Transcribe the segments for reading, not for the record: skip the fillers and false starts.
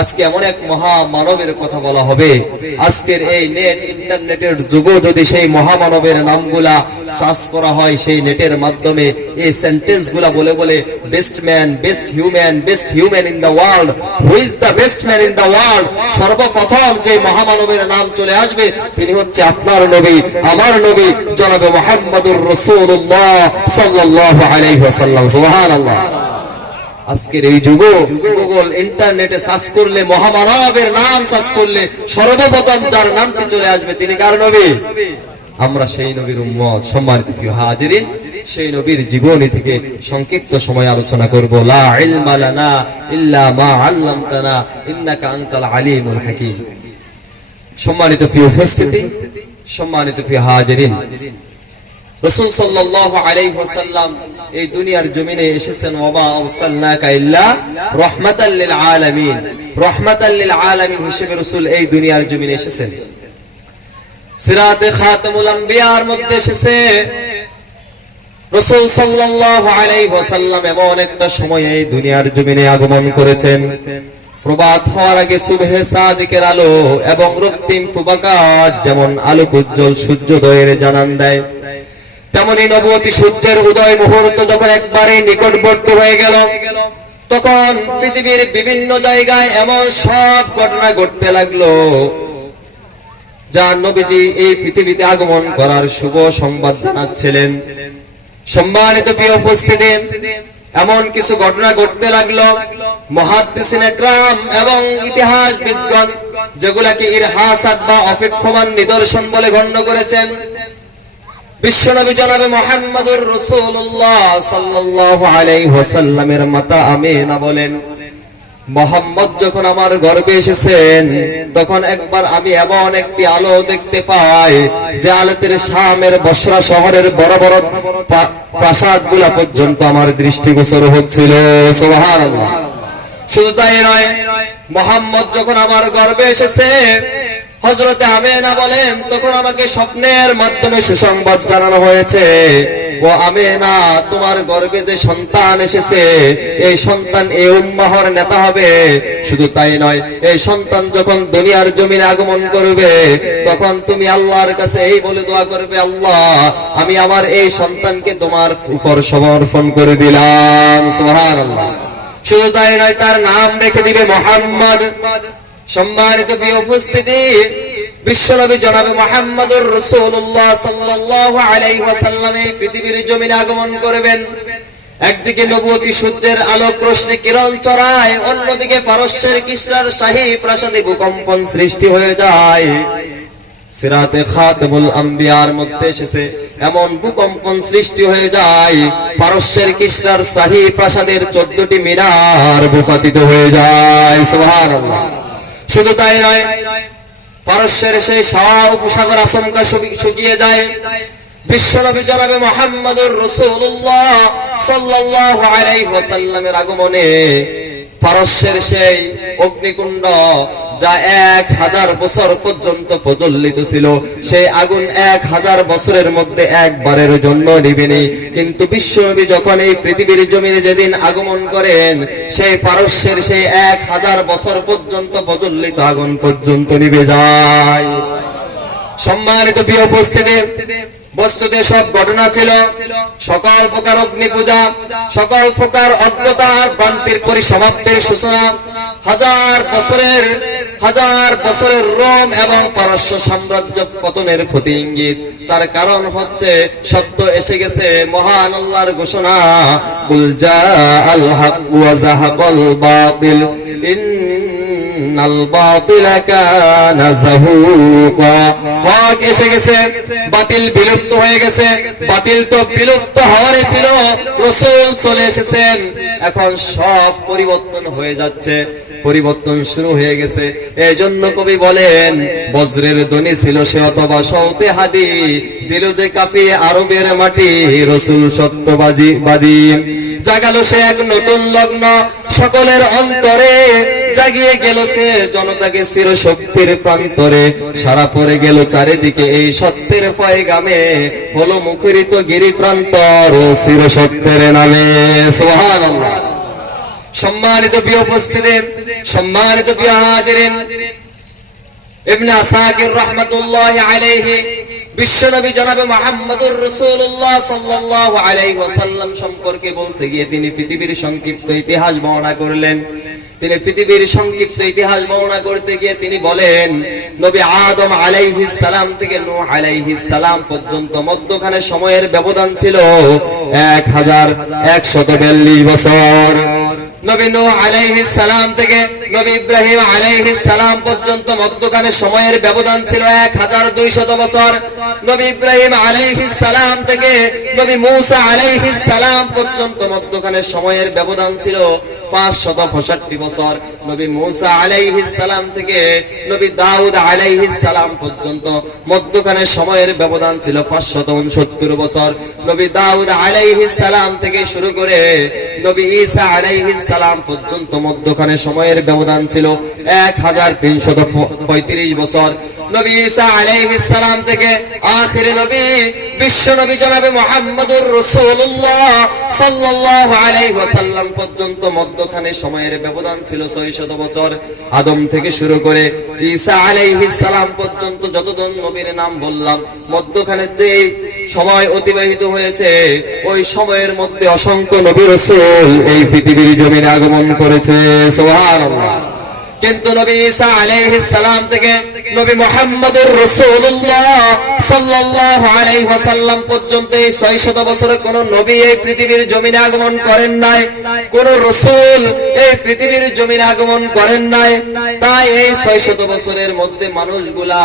আজকে এমন এক মহামানবের কথা বলা হবে। আজকের এই নেট ইন্টারনেটের যুগে যদি সেই মহামানবের নামগুলা সার্চ করা হয়, সেই নেটের মাধ্যমে এই সেন্টেন্সগুলা বলে বলে best man, best human in the world, who is the best man in the world, সর্বপ্রথম যে মহামানবের নাম চলে আসবে তিনি হচ্ছে আপনার নবী, আমার নবী জনাবে মুহাম্মদুর রাসূলুল্লাহ সাল্লাল্লাহু আলাইহি ওয়াসাল্লাম। সুবহানাল্লাহ। আজকের এই যুগে গুগল ইন্টারনেটে সার্চ করলে, মহামানবের নাম সার্চ করলে সর্বপ্রথম যার নামটি চলে আসবে তিনি কার নবী? আমরা সেই নবীর উম্মত। সম্মানিত প্রিয় হাজিরিন, সেই নবীর জীবনী থেকে সংক্ষিপ্ত সময় আলোচনা করব। লা ইলমা লানা ইল্লা মা আল্লামতানা ইন্নাকা আনতাল আলিমুল হাকীম। সম্মানিত প্রিয় উপস্থিতি, সম্মানিত প্রিয় হাজিরিন, রাসূল সাল্লাল্লাহু আলাইহি ওয়াসাল্লাম এই দুনিয়ার জমিনে এসেছেন ওয়া আরসালনাকা ইল্লা রাহমাতাল লিল আলামিন। রাহমাতাল লিল আলামিন হিসেবে রাসূল এই দুনিয়ার জমিনে এসেছেন। সিরাতে খাতামুল আম্বিয়ার মধ্যে এসেছে রাসূল সাল্লাল্লাহু আলাইহি ওয়াসাল্লাম এমন একটা সময়ে এই দুনিয়ার জমিনে আগমন করেছেন, প্রভাত হওয়ার আগে সুবহে সাদিকের আলো এবং রক্তিম প্রভাকার যেমন আলোক উজ্জ্বল সূর্যোদয়ের জানান দেয়, তেমনি নবুয়তি সূর্যের উদয় মুহূর্ত যখন একবারে নিকটবর্তী হয়ে গেল, তখন পৃথিবীর বিভিন্ন জায়গায় এমন সব ঘটনা ঘটতে লাগলো যা নবীজি এই পৃথিবীতে আগমন করার শুভ সংবাদ জানাচ্ছিলেন। সম্মানিত প্রিয় উপস্থিতি, এমন কিছু ঘটনা ঘটতে লাগলো মুহাদ্দিসিনে কেরাম এবং ইতিহাসবিদগণ যেগুলাকে ইরহাসাত বা অপেক্ষমান নিদর্শন বলে গণ্য করেছেন। বিশ্বনবী জনাবে মুহাম্মদুর রাসূলুল্লাহ সাল্লাল্লাহু আলাইহি ওয়াসাল্লামের মাতা আমিনা বলেন, মুহাম্মদ যখন আমার গর্ভে এসেছেন তখন একবার আমি এমন একটি আলো দেখতে পাই যে আলোতে শামের বসরা শহরের বড় বড় প্রাসাদগুলো পর্যন্ত আমার দৃষ্টিগোচর হচ্ছিল। সুবহানাল্লাহ। শুধু তাই নয়, মুহাম্মদ যখন আমার গর্ভে এসেছে, হযরতে আমিনা বলেন, তখন আমাকে স্বপ্নের মাধ্যমে সুসংবাদ জানানো হয়েছে, ও আমিনা, তোমার গর্ভে যে সন্তান এসেছে এই সন্তান এই উম্মাহর নেতা হবে। শুধু তাই নয়, এই সন্তান যখন দুনিয়ার জমিনে আগমন করবে তখন তুমি আল্লাহর কাছে এই বলে দোয়া করবে, আল্লাহ, আমি আমার এই সন্তানকে তোমার উপর সমর্পণ করে দিলাম। সুবহানাল্লাহ। শুধু তাই নয়, তার নাম রেখে দিবে মুহাম্মদ। সম্মানিত প্রিয় উপস্থিতি, বিশ্বনবী জনাবে মুহাম্মদুর রাসূলুল্লাহ সাল্লাল্লাহু আলাইহি ওয়াসাল্লাম এই পৃথিবীর জমিনে আগমন করবেন। একদিকে নবুয়তি সূর্যের আলোক রশ্মি কিরণ ছড়ায়, অন্যদিকে পারস্যের কিসরার শাহী প্রাসাদে ভূকম্পন সৃষ্টি হয়ে যায়। সিরাতে খাতামুল আম্বিয়ার মধ্যে এসেছে এমন ভূকম্পন সৃষ্টি হয়ে যায়, পারস্যের কিসরার শাহী প্রাসাদের 14টি মিনার ভূপাতিত হয়ে যায়। সুবহানাল্লাহ। শুধু তাই নয়, পারস্যের সেই উপসাগর আচমকা শুকিয়ে যায়। বিশ্বনবী জনাবে মুহাম্মদুর রাসূলুল্লাহ সাল্লাল্লাহু আলাইহি ওয়াসাল্লামের আগমনে পারস্যের সেই অগ্নিকুণ্ড যা 1000 বছর পর্যন্ত প্রজ্বলিত ছিল, সেই আগুন 1000 বছরের মধ্যে একবারের জন্য নিবেনি। কিন্তু বিশ্বনবী যখন এই পৃথিবীর জমিনে যেদিন আগমন করেন, সেই পারস্যের সেই 1000 বছর পর্যন্ত প্রজ্বলিত আগুন পর্যন্ত নিভে যায়। সম্মানিত প্রিয় উপস্থিতি, বস্তুতে সব ঘটনা ছিল সকল প্রকার অগ্নি পূজা, সকল প্রকার অজ্ঞতা আর ভ্রান্তির পরিসমাপ্তির সূচনা, হাজার বছরের রোম এবং পারস্য সাম্রাজ্য পতনের প্রতি ইঙ্গিত। তার কারণ হচ্ছে সত্য এসে গেছে, মহান আল্লাহর ঘোষণা, কুল জাআল হক ওয়া যাহাকাল বাতিল ইন্নাল বাতিলা কানা যাহুকা। হক এসে গেছে, বাতিল বিলুপ্ত হয়ে গেছে। বাতিল তো বিলুপ্ত হওয়ারই ছিল, রাসূল চলে এসেছেন, এখন সব পরিবর্তন হয়ে যাচ্ছে, পরিবর্তন শুরু হয়ে গেছে। এই জন্য কবি বলেন, বজ্রের ধ্বনি ছিল সে অথবা সৌতে হাদি, দিল যে কাঁপিয়ে আরবের মাটি, রাসূল সত্যবাদী। জাগালো সে এক নতুন লগ্ন সকলের অন্তরে, জাগিয়ে গেল সে জনতাকে চির শক্তির প্রান্তরে, সারা পড়ে গেল চারিদিকে এই সত্যের পয়গামে, হলো মুখরিত গিরি প্রান্তর চির সত্যের নামে। সুবহানাল্লাহ। সম্মানিত প্রিয় উপস্থিতি, সম্মানিত প্রিয় হাজিরিন, ইবনে আসাকির রাহমাতুল্লাহি আলাইহি বিশ্বনবী জনাবে মুহাম্মদুর রাসূলুল্লাহ সাল্লাল্লাহু আলাইহি ওয়াসাল্লাম সম্পর্কে বলতে গিয়ে তিনি পৃথিবীর সংক্ষিপ্ত ইতিহাস বর্ণনা করলেন। তিনি পৃথিবীর সংক্ষিপ্ত ইতিহাস বর্ণনা করতে গিয়ে তিনি বলেন, নবী আদম আলাইহিস সালাম থেকে নূহ আলাইহিস সালাম পর্যন্ত মধ্যখানে সময়ের ব্যবধান ছিল 1142 বছর। নবী নূহ আলাইহিস সালাম থেকে নবী ইব্রাহিম আলাইহিস সালাম পর্যন্ত মধ্যখানে সময়ের ব্যবধান ছিল 1200 বছর। নবী ইব্রাহিম আলাইহিস সালাম থেকে নবী মূসা আলাইহিস সালাম পর্যন্ত মধ্যখানে সময়ের ব্যবধান ছিল 565 বছর। নবী মূসা আলাইহিস সালাম থেকে নবী দাউদ আলাইহিস সালাম পর্যন্ত মধ্যখানে সময়ের ব্যবধান ছিল 569 বছর। নবী দাউদ আলাইহিস সালাম থেকে শুরু করে নবী ঈসা আলাইহিস সালাম পর্যন্ত মধ্যখানে সময়ের ব্যবধান ছিল 1335 বছর। নবী ঈসা আলাইহিস সালাম থেকে আখির নবী বিশ্ব নবী জনাবে মুহাম্মদুর রাসূলুল্লাহ সাল্লাল্লাহু আলাইহি ওয়াসাল্লাম পর্যন্ত মধ্যখানে সময়ের ব্যবধান ছিল 600 বছর। আদম থেকে শুরু করে ঈসা আলাইহিস সালাম পর্যন্ত যতজন নবীর নাম বললাম, মধ্যখানে যে সময় অতিবাহিত হয়েছে ওই সময়ের মধ্যে অসংখ্য নবী রাসূল এই পৃথিবীর জমিনে আগমন করেছে। সুবহানাল্লাহ। কিন্তু নবী ঈসা আলাইহিস সালাম থেকে নবী মুহাম্মদুর রাসূলুল্লাহ সাল্লাল্লাহু আলাইহি ওয়াসাল্লাম পর্যন্ত এই 600 বছরে কোন নবী এই পৃথিবীর জমিনে আগমন করেন নাই, কোন রাসূল এই পৃথিবীর জমিনে আগমন করেন নাই। তাই এই 600 বছরের মধ্যে মানুষগুলা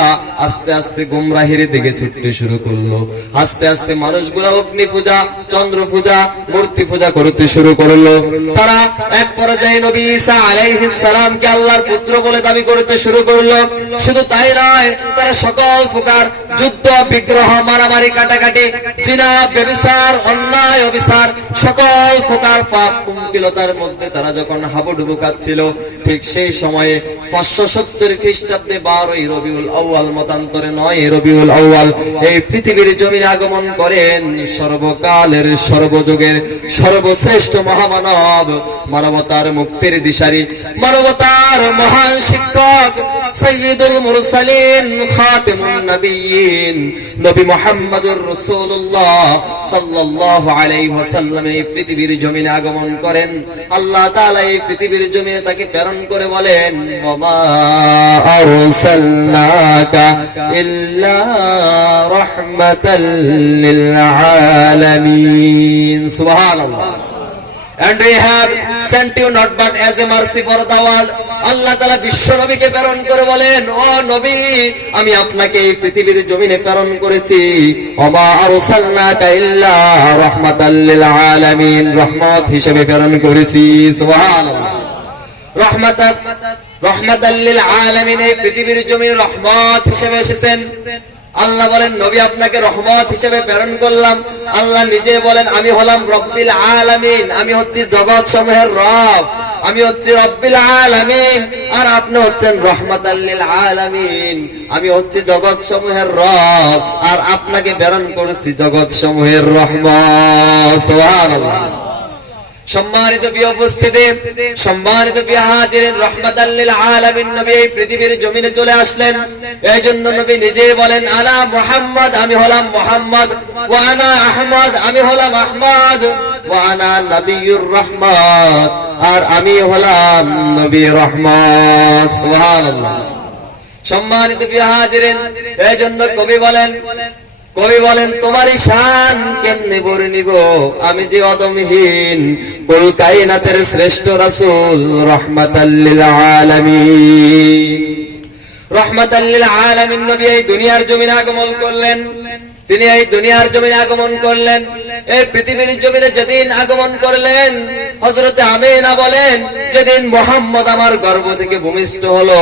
আস্তে আস্তে গুমরাহির দিকে ছুটতে শুরু করলো। আস্তে আস্তে মানুষগুলা অগ্নি পূজা, চন্দ্র পূজা, মূর্তি পূজা করতে শুরু করলো। তারা এক পর্যায়ে নবী ঈসা আলাইহিস সালামকে আল্লাহর পুত্র বলে দাবি করতে শুরু করলো। শুধু তাই নয়, তারা সকল প্রকার যুদ্ধ, বিগ্রহ, মারামারি, কাটাকাটি, জিনা, ব্যভিচার, অন্যায়, অবিচার, সকল প্রকার পাপ কুঙ্কিলতার মধ্যে তারা যখন হাবুডুবু খাচ্ছিল, ঠিক সেই সময়ে 570 খ্রিস্টাব্দে 12ই রবিউল আউয়াল মতান্তরে 9 রবিউল আউয়াল এই পৃথিবীর জমিনে আগমন করেন সর্বকালের সর্বযুগের সর্বশ্রেষ্ঠ মহামানব, মানবতার মুক্তির দিশারি, মানবতার মহান শিক্ষক, সাইয়্যিদুল মুরসালিন, খাতিমুন নবিয়্যিন নবী মুহাম্মদুর রাসূলুল্লাহ সাল্লাল্লাহু আলাইহি ওয়াসাল্লাম এই পৃথিবীর জমিনে আগমন করেন। আল্লাহ তাআলা এই পৃথিবীর জমিনে তাকে প্রেরণ করে বলেন, ওয়া আরসালনাকা ইল্লা রাহমাতাল লিল আলামিন। সুবহানাল্লাহ। And we have sent you not but as a mercy for the world. আল্লাহ তাআলা বিশ্ব নবীকে প্রেরণ করে বলেন, ও নবী, আমি আপনাকে এই পৃথিবীর জমিনে প্রেরণ করেছি ওমা আরসালনাকা ইল্লা রাহমাতাল লিল আলামিন, রহমত হিসেবে প্রেরণ করেছি। সুবহানাল্লাহ। রহমাতাল লিল আলামিন এই পৃথিবীর জমিনে রহমত হিসেবে এসেছেন। আল্লাহ বলেন, নবী আপনাকে রহমত হিসেবে প্রেরণ করলাম। আল্লাহ নিজে বলেন, আমি হলাম রব্বিল আলামিন, আমি হচ্ছি জগৎ সমূহের রব, আমি হচ্ছি রব্বিল আলামিন, আর আপনি হচ্ছেন রহমাতাল লিল আলামিন, আমি হচ্ছি জগৎ সমূহের রব, আর আপনাকে প্রেরণ করেছি জগৎ সমূহের রহমত। সুবহানাল্লাহ। সম্মানিত প্রিয় উপস্থিতি, সম্মানিত প্রিয় হাজিরিন, রহমাতাল লিল আলামিন নবী এই পৃথিবীর জমিনে চলে আসলেন। এই জন্য নবী নিজেই বলেন, আনা মুহাম্মদ, আমি হলাম মুহাম্মদ, ওয়া আনা আহমদ, আমি হলাম আহমদ, ওয়া আনা নবিয়্যুর রাহমাত, আর আমি হলাম নবী রহমত। সুবহানাল্লাহ। সম্মানিত প্রিয় হাজিরিন, এই জন্য কবি বলেন, তোমারই শান কেমনে বর্ণিব, আমি যে অদমহীন, কুল কায়নাতের শ্রেষ্ঠ রাসূল রহমাতাল লিল আলামিন। রহমাতাল লিল আলামিন নবী এই দুনিয়ার জমিনে আগমন করলেন। তিনি এই দুনিয়ার জমিনে আগমন করলেন। এই পৃথিবীর জমিনে যেদিন আগমন করলেন, হযরতে আমিনা বলেন, যেদিন মুহাম্মদ আমার গর্ভ থেকে ভূমিষ্ঠ হলো,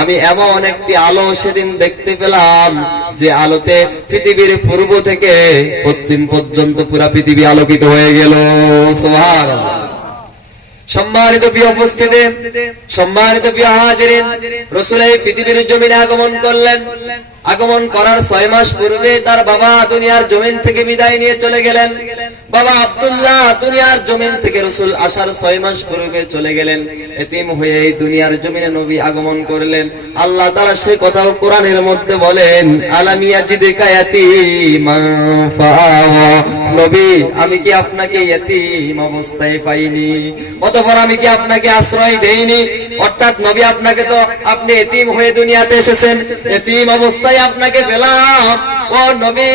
আমি এমন একটি আলো সেদিন দেখতে পেলাম যে আলোতে পৃথিবীর পূর্ব থেকে পশ্চিম পর্যন্ত পুরো পৃথিবী আলোকিত হয়ে গেল। সুবহানাল্লাহ। সম্মানিত প্রিয় উপস্থিতি, সম্মানিত প্রিয় হাজিরিন, রাসূল এই পৃথিবীর জমিনে আগমন করলেন। আগমন করার 6 মাস পূর্বে তার বাবা দুনিয়ার জমিন থেকে বিদায় নিয়ে চলে গেলেন। বাবা আব্দুল্লাহ দুনিয়ার জমিন থেকে রাসূল আসার 6 মাস পূর্বে চলে গেলেন। এতিম হয়ে এই দুনিয়ার জমিনে নবী আগমন করলেন। আল্লাহ তাআলা সেই কথাও কোরআনের মধ্যে বলেন, আলাম ইয়াজিদকা ইয়াতীমান ফাআওয়া, নবী আমি কি আপনাকে ইতিম অবস্থায় পাইনি, অতঃপর আমি কি আপনাকে আশ্রয় দেইনি? অর্থাৎ নবী আপনাকে তো, আপনি এতিম হয়ে দুনিয়াতে এসেছেন, এতিম অবস্থায় আপনাকে পেলাম। ও নবী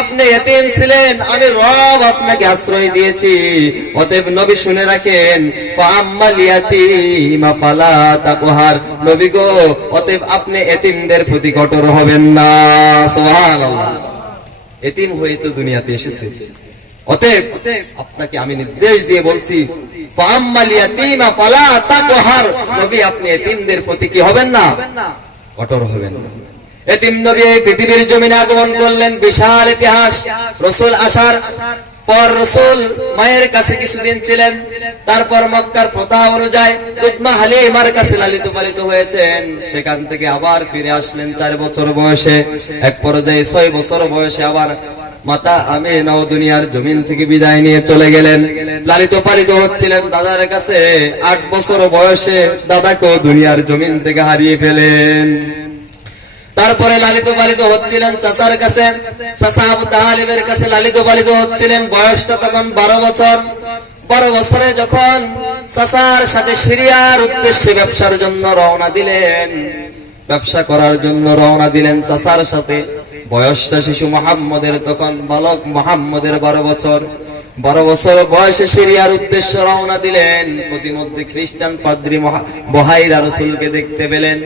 আপনি এতিম ছিলেন, আমি রব আপনাকে আশ্রয় দিয়েছি। অতএব নবী শুনে রাখেন, ফাআম্মাল ইয়াতীমা ফালা তাকহার, নবী গো অতএব আপনি এতিমদের প্রতি কঠোর হবেন না। সুবহানাল্লাহ। এতিম হয়ে তো দুনিয়াতে এসেছে, অতএব আপনাকে আমি নির্দেশ দিয়ে বলছি, ফাআম্মাল ইয়াতীমা ফালা তাকহার, নবী আপনি এতিমদের প্রতি কি হবেন না, কঠোর হবেন না। এতিম নবী এই পৃথিবীর জমিনে আগমন করলেন, বিশাল ইতিহাস। রাসূল আসার পর রাসূল মায়ের কাছে কিছুদিন ছিলেন, তারপর মক্কার প্রথা অনুযায়ী তুতমা হালিমার কাছে লালিত পালিত হয়েছেন। সেখান থেকে আবার ফিরে আসলেন 4 বছর বয়সে। এক পর্যায়ে 6 বছর বয়সে আবার মাতা আমিনাও দুনিয়ার জমিন থেকে বিদায় নিয়ে চলে গেলেন। লালিত পালিত হচ্ছিলেন দাদার কাছে। 8 বছর বয়সে দাদাকেও দুনিয়ার জমিন থেকে হারিয়ে ফেলেন। তারপরে লালিত পালিত হচ্ছিলেন চাচার কাছে, চাচা আবু তালিবের কাছে লালিত পালিত হচ্ছিলেন। বয়সটা তখন 12 বছর। 12 বছরে যখন চাচার সাথে সিরিয়ার উদ্দেশ্যে ব্যবসার জন্য রওনা দিলেন, ব্যবসা করার জন্য রওনা দিলেন চাচার সাথে। বয়সটা শিশু মুহাম্মদের তখন, বালক মুহাম্মদের 12 বছর। 12 বছর বয়সে সিরিয়ার উদ্দেশ্যে রওনা দিলেন। প্রতিমধ্যে খ্রিস্টান পাদ্রী বহাইরা রাসূলকে দেখতে পেলেন।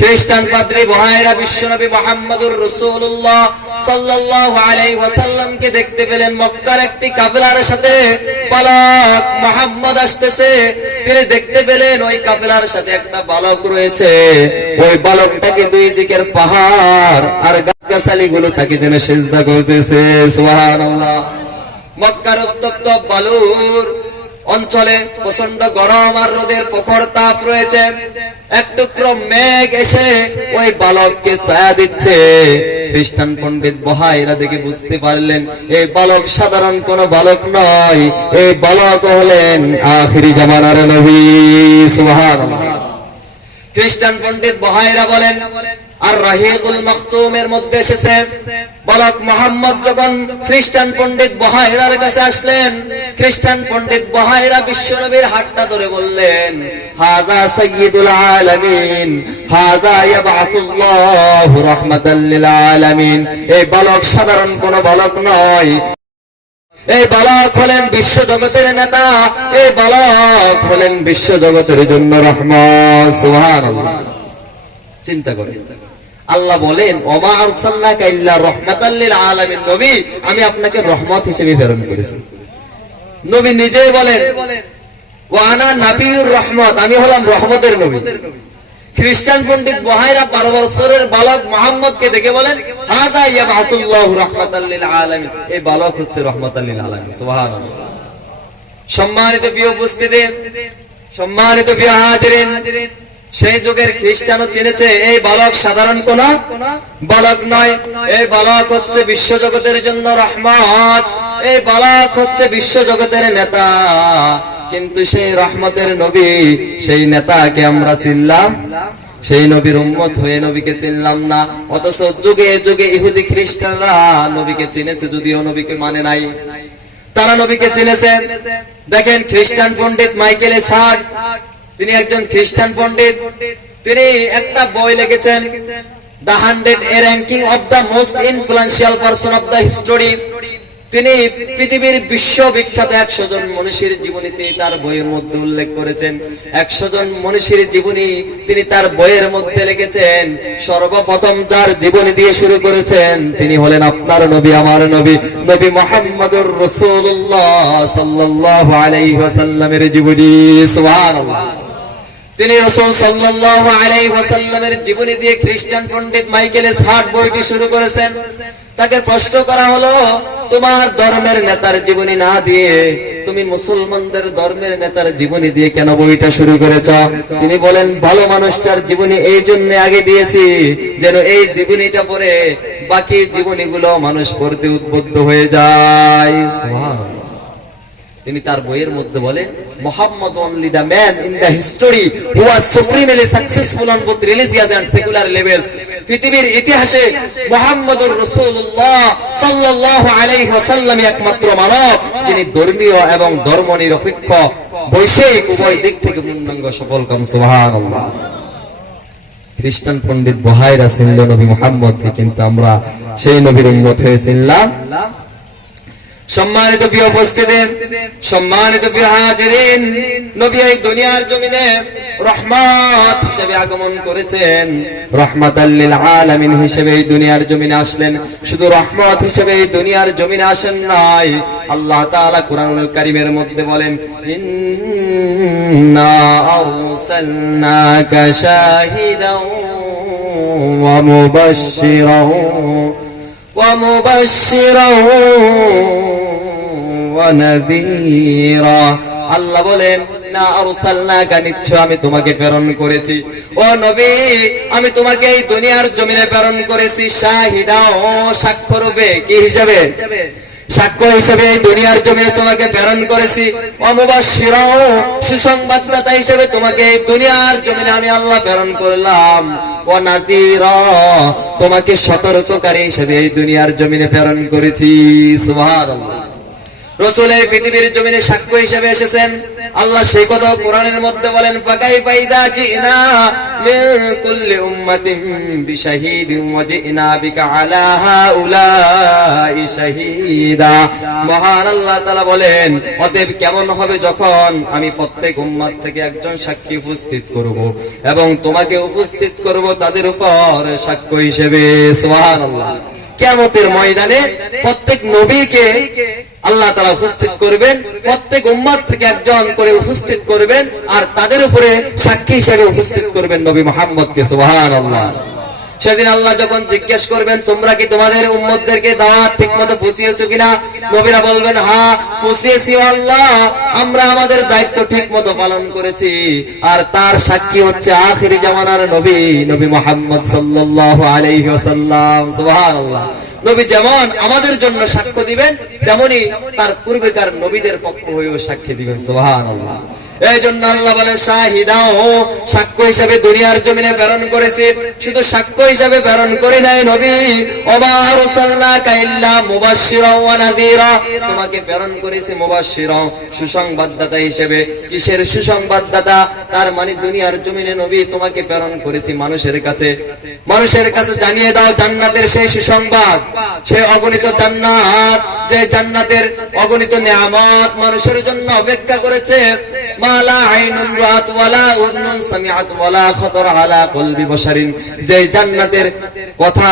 খ্রিস্টান পাদ্রী বহাইরা বিশ্বনবী মুহাম্মদুর রাসূলুল্লাহ সাল্লাল্লাহু আলাইহি ওয়াসাল্লামকে দেখতে পেলেন। মক্কার একটি কাফেলার সাথে বালক মুহাম্মদ আসতেছে। তিনি দেখতে পেলেন ওই কাফেলার সাথে একটা বালক রয়েছে। ওই বালকটাকে দুই দিকের পাহাড় আর গাছগাছালিগুলো তাকে যেন সিজদা করতেছে। সুবহানাল্লাহ। মক্কার উত্তপ্ত বালুর অঞ্চলে প্রচন্ড গরম আর রোদের প্রখর তাপ রয়েছে। এক টুকরো মেঘ এসে ওই বালককে ছায়া দিচ্ছে। খ্রিস্টান পণ্ডিত বহাইরা দেখে বুঝতে পারলেন এই বালক সাধারণ কোন বালক নয়, এই বালক হলেন আখিরি জামানার নবী। সুবহানাল্লাহ। খ্রিস্টান পণ্ডিত বহাইরা বলেন, আর রাহিকুল মাকতুমের মধ্যে এসেছে। বালক মুহাম্মদ যখন খ্রিস্টান পণ্ডিত বহাইরার কাছে আসলেন, খ্রিস্টান পণ্ডিত বহাইরা বিশ্বনবীর হাতটা ধরে বললেন, হাযা সাইয়্যিদুল আলামিন, হাযা ইয়াবআসুল্লাহু রাহমাতাল লিল আলামিন। এই বালক সাধারণ কোন বালক নয়, এই বালক হলেন বিশ্ব জগতের নেতা, এই বালক হলেন বিশ্ব জগতের জন্য রহমত। সুবহানাল্লাহ। চিন্তা করেন, আল্লাহ বলেন, ওমা আরসালনাকা ইল্লা রাহমাতাল লিল আলামিন, নবী আমি আপনাকে রহমত হিসেবে প্রেরণ করেছি। নবী নিজেই বলেন, ওয়া আনা নাবিয়ুর রহমত, আমি হলাম রহমতের নবী। খ্রিস্টান পণ্ডিত বহাইরা 12 বছরের বালক মুহাম্মদকে দেখে বলেন, হাযা ইয়াবআসুল্লাহু রাহমাতাল লিল আলামিন, এই বালক হচ্ছে রহমাতাল লিল আলামিন। সুবহানাল্লাহ। সম্মানিত প্রিয় উপস্থিতি, সম্মানিত প্রিয় হাজিরিন, সেই যুগের খ্রিস্টানও চিনেছে এই বালক সাধারণ কোন বালক নয়, এই বালক হচ্ছে বিশ্ব জগতের জন্য রহমত, এই বালক হচ্ছে বিশ্ব জগতের নেতা। কিন্তু সেই রহমতের নবী, সেই নেতাকে আমরা চিনলাম, সেই নবীর উম্মত হয়ে নবীকে চিনলাম না। অথচ যুগে যুগে ইহুদি খ্রিস্টানরা নবীকে চিনেছে, যদিও নবীকে মানে নাই, তারা নবীকে চিনেছে। দেখেন খ্রিস্টান পণ্ডিত মাইকেল সার্ট, তিনি একজন খ্রিস্টান পণ্ডিত। তিনি একটা বই লিখেছেন, the 100 A ranking of the most influential person of the history. তিনি পৃথিবীর বিশ্ববিখ্যাত 100 জন মনীষীর জীবনী তিনি তার বইয়ের মধ্যে উল্লেখ করেছেন। 100 জন মনীষীর জীবনী তিনি তার বইয়ের মধ্যে লিখেছেন। সর্বপ্রথম যার জীবনী দিয়ে শুরু করেছেন তিনি হলেন আপনার নবী, আমার নবী, নবী মুহাম্মদুর রাসূলুল্লাহ সাল্লাল্লাহু আলাইহি ওয়াসাল্লামের জীবনী। সুবহানাল্লাহ। তিনি রাসূল সাল্লাল্লাহু আলাইহি ওয়াসাল্লামের জীবনী দিয়ে খ্রিস্টান পণ্ডিত মাইকেল সার্ট বইটি শুরু করেছেন। তাকে প্রশ্ন করা হলো, তোমার ধর্মের নেতার জীবনী না দিয়ে তুমি মুসলমানদের ধর্মের নেতার জীবনী দিয়ে কেন বইটা শুরু করেছ? তিনি বলেন, ভালো মানুষটার জীবনী এই জন্য আগে দিয়েছি যেন এই জীবনীটা পড়ে বাকি জীবনীগুলো মানুষ পড়তে উদ্বুদ্ধ হয়ে যায়। সুবহানাল্লাহ। তিনি তার বইয়ের মধ্যে বলেন, Muhammad only the man in the history who was supremely successful on both religious and secular levels. পৃথিবীর ইতিহাসে মুহাম্মদুর রাসূলুল্লাহ সাল্লাল্লাহু আলাইহি ওয়াসাল্লাম একমাত্র মানব যিনি ধর্মীয় এবং ধর্মনিরপেক্ষ বৈষয়িক উভয় দিক থেকে পূর্ণাঙ্গ সফলকাম। সুবহানাল্লাহ। খ্রিস্টান পণ্ডিত বহাইরা চিনল নবী মুহাম্মদকে, কিন্তু আমরা সেই নবীর উম্মত হয়ে চিনলাম। সম্মানিত প্রিয় উপস্থিতি, সম্মানিত প্রিয় হাজিরিন, নবী এই দুনিয়ার জমিনে রহমত হিসেবে আগমন করেছেন, রহমাতাল লিল আলামিন হিসেবে এই দুনিয়ার জমিনে আসলেন। শুধু রহমত হিসেবে এই দুনিয়ার জমিনে আসেন নাই, আল্লাহ তাআলা কুরআনুল কারীমের মধ্যে বলেন, ইন্না আরসালনাকা শাহিদাও ওয়া মুবাশশিরাও ওয়া নাযীরা। আল্লাহ বলেন, না আরসালনাকা, নিশ্চয় আমি তোমাকে প্রেরণ করেছি ও নবী, আমি তোমাকে এই দুনিয়ার জমিনে প্রেরণ করেছি শাহিদা, ও সাক্ষ্য রূপে। কি হিসাবে? সাক্ষ্য হিসেবে এই দুনিয়ার জমিনে তোমাকে প্রেরণ করেছি। ওয়া মুবাশশিরা, সুসংবাদদাতা হিসেবে তোমাকে এই দুনিয়ার জমিনে আমি আল্লাহ প্রেরণ করলাম। ওয়া নাযীরা, তোমাকে সতর্ককারী হিসেবে এই দুনিয়ার জমিনে প্রেরণ করেছি। সুবহানাল্লাহ। রাসূল এই পৃথিবীর জমিনে সাক্ষ্য হিসেবে এসেছেন। আল্লাহ সেই কথা কোরআনের মধ্যে বলেন, ফাকাইফা ইযা জিনা মিন কুল্লি উম্মাতিন বিশাহীদিন ওয়া জিনা বিকা আলা হাউলাই শাহীদা। মহান আল্লাহ তাআলা বলেন, অতএব কেমন হবে যখন আমি প্রত্যেক উম্মত থেকে একজন সাক্ষী উপস্থিত করব এবং তোমাকে উপস্থিত করব তাদের উপর সাক্ষ্য হিসেবে। সুবহানাল্লাহ। কিয়ামতের ময়দানে প্রত্যেক নবীকে আল্লাহ তাআলা উপস্থিত করবেন, প্রত্যেক উম্মত থেকে একজন করে উপস্থিত করবেন, আর তাদের উপরে সাক্ষী হিসেবে উপস্থিত করবেন নবী মুহাম্মদকে। সুবহানাল্লাহ। সেদিন আল্লাহ যখন জিজ্ঞেস করবেন, তোমরা কি তোমাদের উম্মতদেরকে দাওয়াত ঠিকমতো পৌঁছিয়েছো কিনা? নবীরা বলবেন, হ্যাঁ পৌঁছিয়েছি আল্লাহ, আমরা আমাদের দায়িত্ব ঠিকমতো পালন করেছি। আর তার সাক্ষী হচ্ছে আখির জামানার নবী, নবী মুহাম্মদ সাল্লাল্লাহু আলাইহি ওয়াসাল্লাম। সুবহানাল্লাহ। নবী যেমন আমাদের জন্য সাক্ষ্য দিবেন, তেমনি তার পূর্বেকার নবীদের পক্ষ হয়েও সাক্ষী দিবেন। সুবহানাল্লাহ। এই জন্য আল্লাহ বলেন, শাহিদাও, সাক্ষ্য হিসেবে দুনিয়ার জমিনে প্রেরণ করেছি। শুধু সাক্ষ্য হিসেবে প্রেরণ করি নাই নবী, ওমা আরসালনাকা ইল্লা মুবাশশিরা ওয়া নাযীরা, তোমাকে প্রেরণ করেছি মুবাশশিরা, সুসংবাদদাতা হিসেবে। কিসের সুসংবাদদাতা? তার মানে দুনিয়ার জমিনে নবী তোমাকে প্রেরণ করেছি মানুষের কাছে। মানুষের কাছে জানিয়ে দাও জান্নাতের সেই সুসংবাদ, সেই অগণিত জান্নাত, যে জান্নাতের অগণিত নিয়ামত মানুষের জন্য অপেক্ষা করেছে। মালা আইনুন রাত ওয়ালা উযনুন সামিআত ওয়ালা খাতার আলা কলবি বশারিন, যে জান্নাতের কথা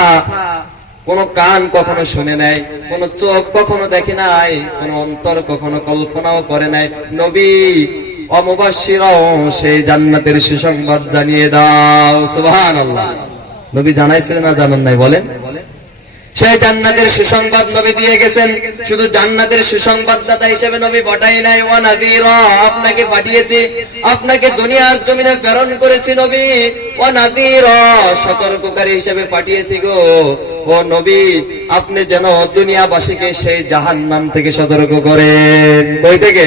কোন কান কখনো শুনে নাই, কোন চোখ কখনো দেখে নাই, কোন অন্তর কখনো কল্পনাও করে নাই। নবী অমুবাশশিরাও, সেই জান্নাতের সুসংবাদ জানিয়ে দাও। সুবহানাল্লাহ। নবী জানাইছেন না জানান নাই? বলেন। সেই জান্নাতের সুসংবাদ নবী দিয়ে গেছেন। শুধু জান্নাতের সুসংবাদদাতা হিসেবে নবী পাঠাই নাই, ওয়া নাযীরা, আপনাকে পাঠিয়েছি, আপনাকে দুনিয়ার জমিনে প্রেরণ করেছি নবী। ওয়া নাযীরা, সতর্ককারী হিসেবে পাঠিয়েছি গো ও নবী, আপনি যেন দুনিয়াবাসীকে সেই জাহান্নাম থেকে সতর্ক করেন। কই থেকে?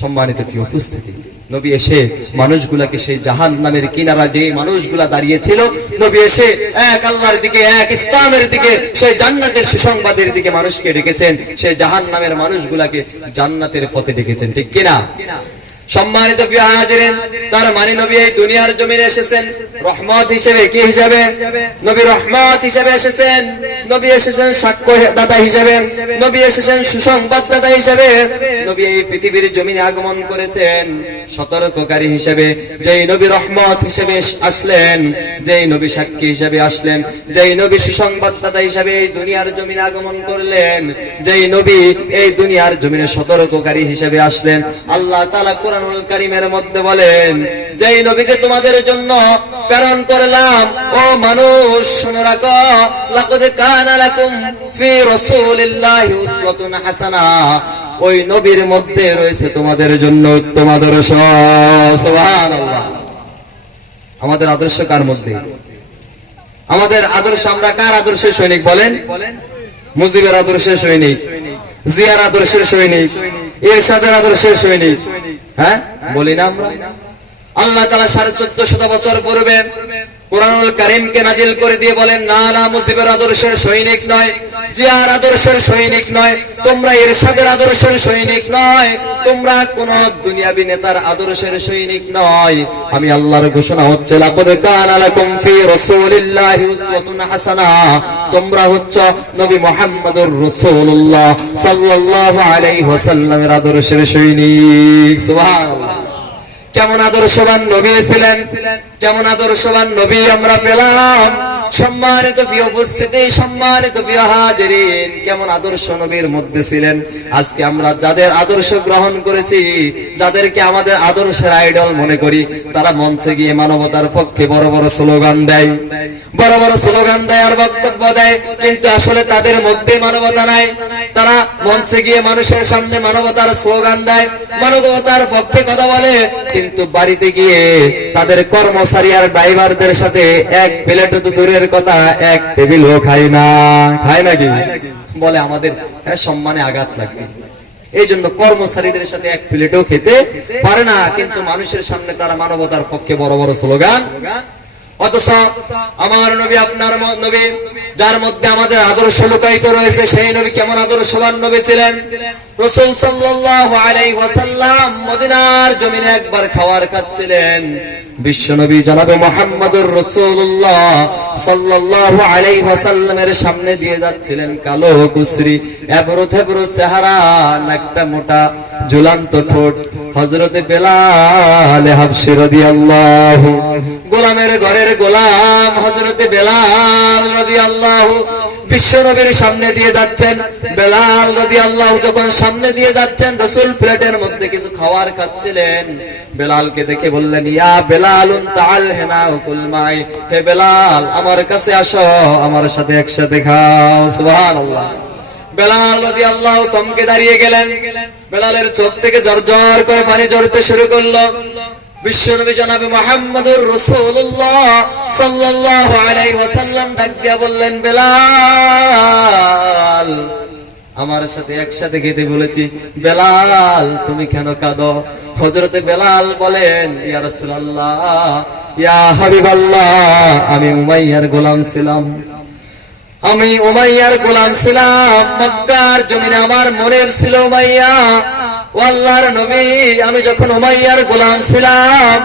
সম্মানিত প্রিয় উপস্থিতি, নবী এসে মানুষগুলাকে সেই জাহান্নামের কিনারা যে মানুষগুলা দাঁড়িয়েছিল, নবী এসে এক আল্লাহর দিকে, এক ইসলামের দিকে, সেই জান্নাতের সুসংবাদের দিকে মানুষকে ডেকেছেন, সেই জাহান্নামের মানুষগুলাকে জান্নাতের পথে ডেকেছেন। ঠিক কিনা? সম্মানিত প্রিয় হাজিরিন, তার মানে নবী এই দুনিয়ার জমিনে এসেছেন রহমত হিসেবে। কি হিসেবে? নবী রহমত হিসেবে এসেছেন। নবী এসেছেন সাক্ষ্যদাতা হিসেবে, নবী এসেছেন সুসংবাদদাতা হিসেবে। নবী এই পৃথিবীর জমিনে আগমন করেছেন সতর্ককারী হিসেবে। যেই নবী রহমত হিসেবে আসলেন, যেই নবী সাক্ষী হিসেবে আসলেন, যেই নবী সুসংবাদদাতা হিসেবে এই দুনিয়ার জমিনে আগমন করলেন, যেই নবী এই দুনিয়ার জমিনে সতর্ককারী হিসেবে আসলেন, আল্লাহ তাআলা কুরআনুল কারীমের মধ্যে বলেন, যেই নবীকে তোমাদের জন্য প্রেরণ করলাম, ও মানুষ শুনে রাখো, লাকাদ কানা লাকুম ফি রাসূলিল্লাহি উসওয়াতুন হাসানা, ওই নবীর মধ্যে রয়েছে তোমাদের জন্য উত্তম আদর্শ। সুবহানাল্লাহ। আমাদের আদর্শ কার মধ্যে? আমাদের আদর্শ, আমরা কার আদর্শের সৈনিক বলেন? মুজিবের আদর্শের সৈনিক, জিয়ার আদর্শের সৈনিক, এরশাদের আদর্শের সৈনিক, হ্যাঁ বলি না আমরা? আল্লাহ তাআলা 1450 বছর পূর্বে কুরআনুল কারীমকে নাজিল করে দিয়ে বলেন, না না, মুজিবের আদর্শের সৈনিক নয়, জিয়ার আদর্শের সৈনিক নয়, তোমরা এরশাদের আদর্শের সৈনিক নয়, তোমরা কোন দুনিয়াবী নেতার আদর্শের সৈনিক নয়। আমি আল্লাহর ঘোষণা হচ্ছে, লাকাদ কানা লাকুম ফি রাসূলিল্লাহি উসওয়াতুন হাসানাহ, তোমরা হচ্ছে নবী মুহাম্মদুর রাসূলুল্লাহ সাল্লাল্লাহু আলাইহি ওয়াসাল্লামের আদর্শের সৈনিক। সুবহানাল্লাহ। কেমন আদর্শবান নবী ছিলেন, কেমন আদর্শবান নবী আমরা পেলাম। সম্মানিত প্রিয় উপস্থিতি, সম্মানিত প্রিয় হাজিরিন, কেমন আদর্শ নবীর মধ্যে ছিলেন। আজকে আমরা যাদের আদর্শ গ্রহণ করেছি, যাদেরকে আমাদের আদর্শের আইডল মনে করি, তারা মঞ্চে গিয়ে মানবতার পক্ষে বড় বড় স্লোগান দেয়, বড় বড় স্লোগান দেয় আর বক্তব্য দেয়, কিন্তু আসলে তাদের মধ্যে মানবতা নাই। তারা মঞ্চে গিয়ে মানুষের সামনে মানবতার স্লোগান দেয়, মানবতার পক্ষে কথা বলে, কিন্তু বাড়িতে গিয়ে তাদের কর্মচারী আর ড্রাইভারদের সাথে এক প্লেট তো দূরের কথা, এক টেবিলও খায় না। খায় নাকি? বলে আমাদের সম্মানে আঘাত লাগবে, এই জন্য কর্মচারীদের সাথে এক প্লেটও খেতে পারে না, কিন্তু মানুষের সামনে তারা মানবতার পক্ষে বড় বড় স্লোগান। অথচ আমার নবী, আপনার নবী, যার মধ্যে আমাদের আদর্শ লুকায়িত রয়েছে, সেই নবী কেমন আদর্শবান নবী ছিলেন। রাসূল সাল্লাল্লাহু আলাইহি ওয়াসাল্লাম মদিনার জমিনে একবার খাবার খাচ্ছিলেন। বিশ্বনবী জনাবে মুহাম্মদুর রাসূলুল্লাহ সাল্লাল্লাহু আলাইহি ওয়াসাল্লামের সামনে দিয়ে যাচ্ছিলেন কালো কুসরি, এবড়ো থেবড়ো চেহারা, নাকটা মোটা, ঝুলান্ত ঠোঁট, হযরতে বেলাল হাবশী রাদিয়াল্লাহু, গোলামের ঘরের গোলাম হযরতে বেলাল রাদিয়াল্লাহু বিশ্বনবীর সামনে দিয়ে যাচ্ছেন। বেলাল রাদিয়াল্লাহু যখন সামনে দিয়ে যাচ্ছেন, রাসূল প্লেটের মধ্যে কিছু খাবার খাচ্ছিলেন। বেলালকে দেখে বললেন, ইয়া বেলালুন তাআল হিনা কুল মাই, হে বেলাল, আমার কাছে আসো, আমার সাথে একসাথে খাও। সুবহানাল্লাহ। বেলাল রাদিয়াল্লাহু থমকে দাঁড়িয়ে গেলেন। বেলালের চোখ থেকে ঝরঝর করে পানি ঝরতে শুরু করলো। বিশ্বনবী জনাবে মুহাম্মদুর রাসূলুল্লাহ সাল্লাল্লাহু আলাইহি ওয়াসাল্লাম ডাক দিয়া বললেন, বেলাল, আমার সাথে একসাথে খেতে বলেছি, বেলাল তুমি কেন কাঁদো? হযরতে বেলাল বলেন, ইয়া রাসূলুল্লাহ, ইয়া হাবিবাল্লাহ, আমি উমাইয়ার গোলাম ছিলাম, আমি উমাইয়ার গোলাম ছিলাম। মক্কার জমিনে আমার মনের ছিল উমাইয়া। ও আল্লাহর নবী, আমি যখন উমাইয়ার গোলাম ছিলাম,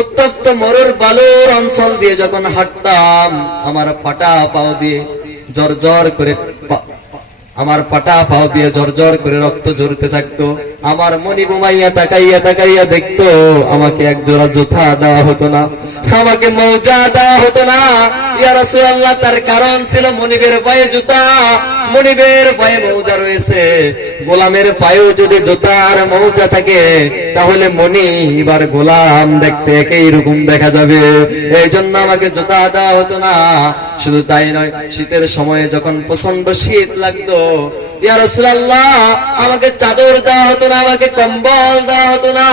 উত্তপ্ত মরুর বালুর অঞ্চল দিয়ে যখন হাঁটতাম, আমার ফাটা পাও দিয়ে জর্জর করে, আমার ফাটা পাও দিয়ে জর্জর করে রক্ত ঝরতে থাকতো। আমার মনিব উমাইয়া তাকাইয়া তাকাইয়া দেখতো, আমাকে এক জোড়া জুতা দেওয়া হতো না, আমাকে মৌজা দেওয়া হতো না। ইয়া রাসূলুল্লাহ, তার কারণ ছিল মনিবের পায়ে জুতা, মনিবের পায়ে মৌজা রয়েছে। গোলামের পায়েও যদি জুতা আর মৌজা থাকে, তাহলে মনিব আর গোলাম দেখতে একই রকম দেখা যাবে। এই জন্য আমাকে জুতা দেওয়া হতো না। শুধু তাই নয়, শীতের সময়ে যখন প্রচন্ড শীত লাগতো, ইয়া রাসূলুল্লাহ, আমাকে চাদর দেওয়া হতো না, আমাকে কম্বল দেওয়া হতো না।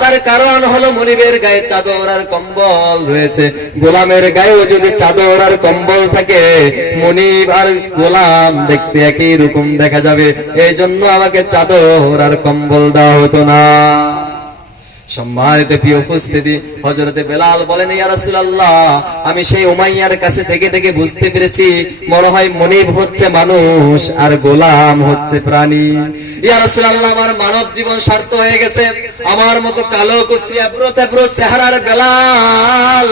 তার কারণ হলো মনিবের গায়ে চাদর আর কম্বল রয়েছে। গোলামের গায়েও যদি চাদর আর কম্বল থাকে, মনিব আর গোলাম দেখতে একই রকম দেখা যাবে। এই জন্য আমাকে চাদর আর কম্বল দেওয়া হতো না। সম্মানিত প্রিয় উপস্থিতি, হযরতে বেলাল বলেন, ইয়া রাসূলুল্লাহ, আমি সেই উমাইয়ার কাছে থেকে থেকে বুঝতে পেরেছি, মনে হয় মনিব হচ্ছে মানুষ আর গোলাম হচ্ছে প্রাণী। ইয়া রাসূলুল্লাহ, আমার মানব জীবন সার্থক হয়ে গেছে। আমার মতো কালো কুচি এবড়ো থেবড়ো চেহারার বেলাল,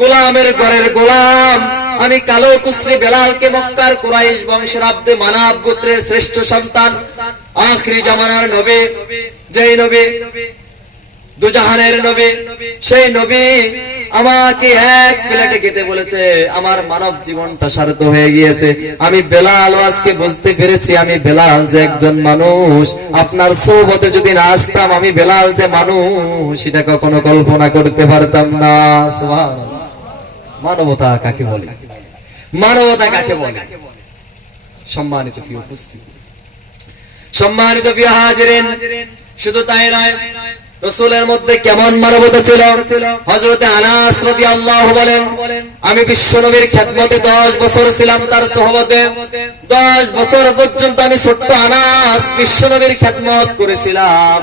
গোলামের ঘরের গোলাম, আমি কালো কুচি বেলালকে মক্কার কুরাইশ বংশের আব্দে মানাব গোত্রের শ্রেষ্ঠ সন্তান, আখিরি জামানার নবী, যেই নবী দুজাহানের নবী, সেই নবী আমাকে এক প্লেটে খেতে বলেছে। আমার মানব জীবনটা সার্থক হয়ে গিয়েছে। আমি বেলাল আজকে বুঝতে পেরেছি, আমি বেলাল যে একজন মানুষ। আপনার সোহবতে যদি না আসতাম, আমি বেলাল যে মানুষ সেটা কখনো কল্পনা করতে পারতাম না। সুবহানাল্লাহ। মানবতা কাকে বলে? মানবতা কাকে বলে? সম্মানিত প্রিয় উপস্থিতি, সম্মানিত প্রিয় হাজিরিন, শুধু তাই নয়, রাসূলের মধ্যে কেমন মানবতা ছিল। হযরত আনাস রাদিয়াল্লাহু বলেন, আমি বিশ্বনবীর খেদমতে 10 বছর ছিলাম, তার সোহবতে 10 বছর পর্যন্ত আমি ছোট্ট আনাস বিশ্বনবীর খেদমত করেছিলাম।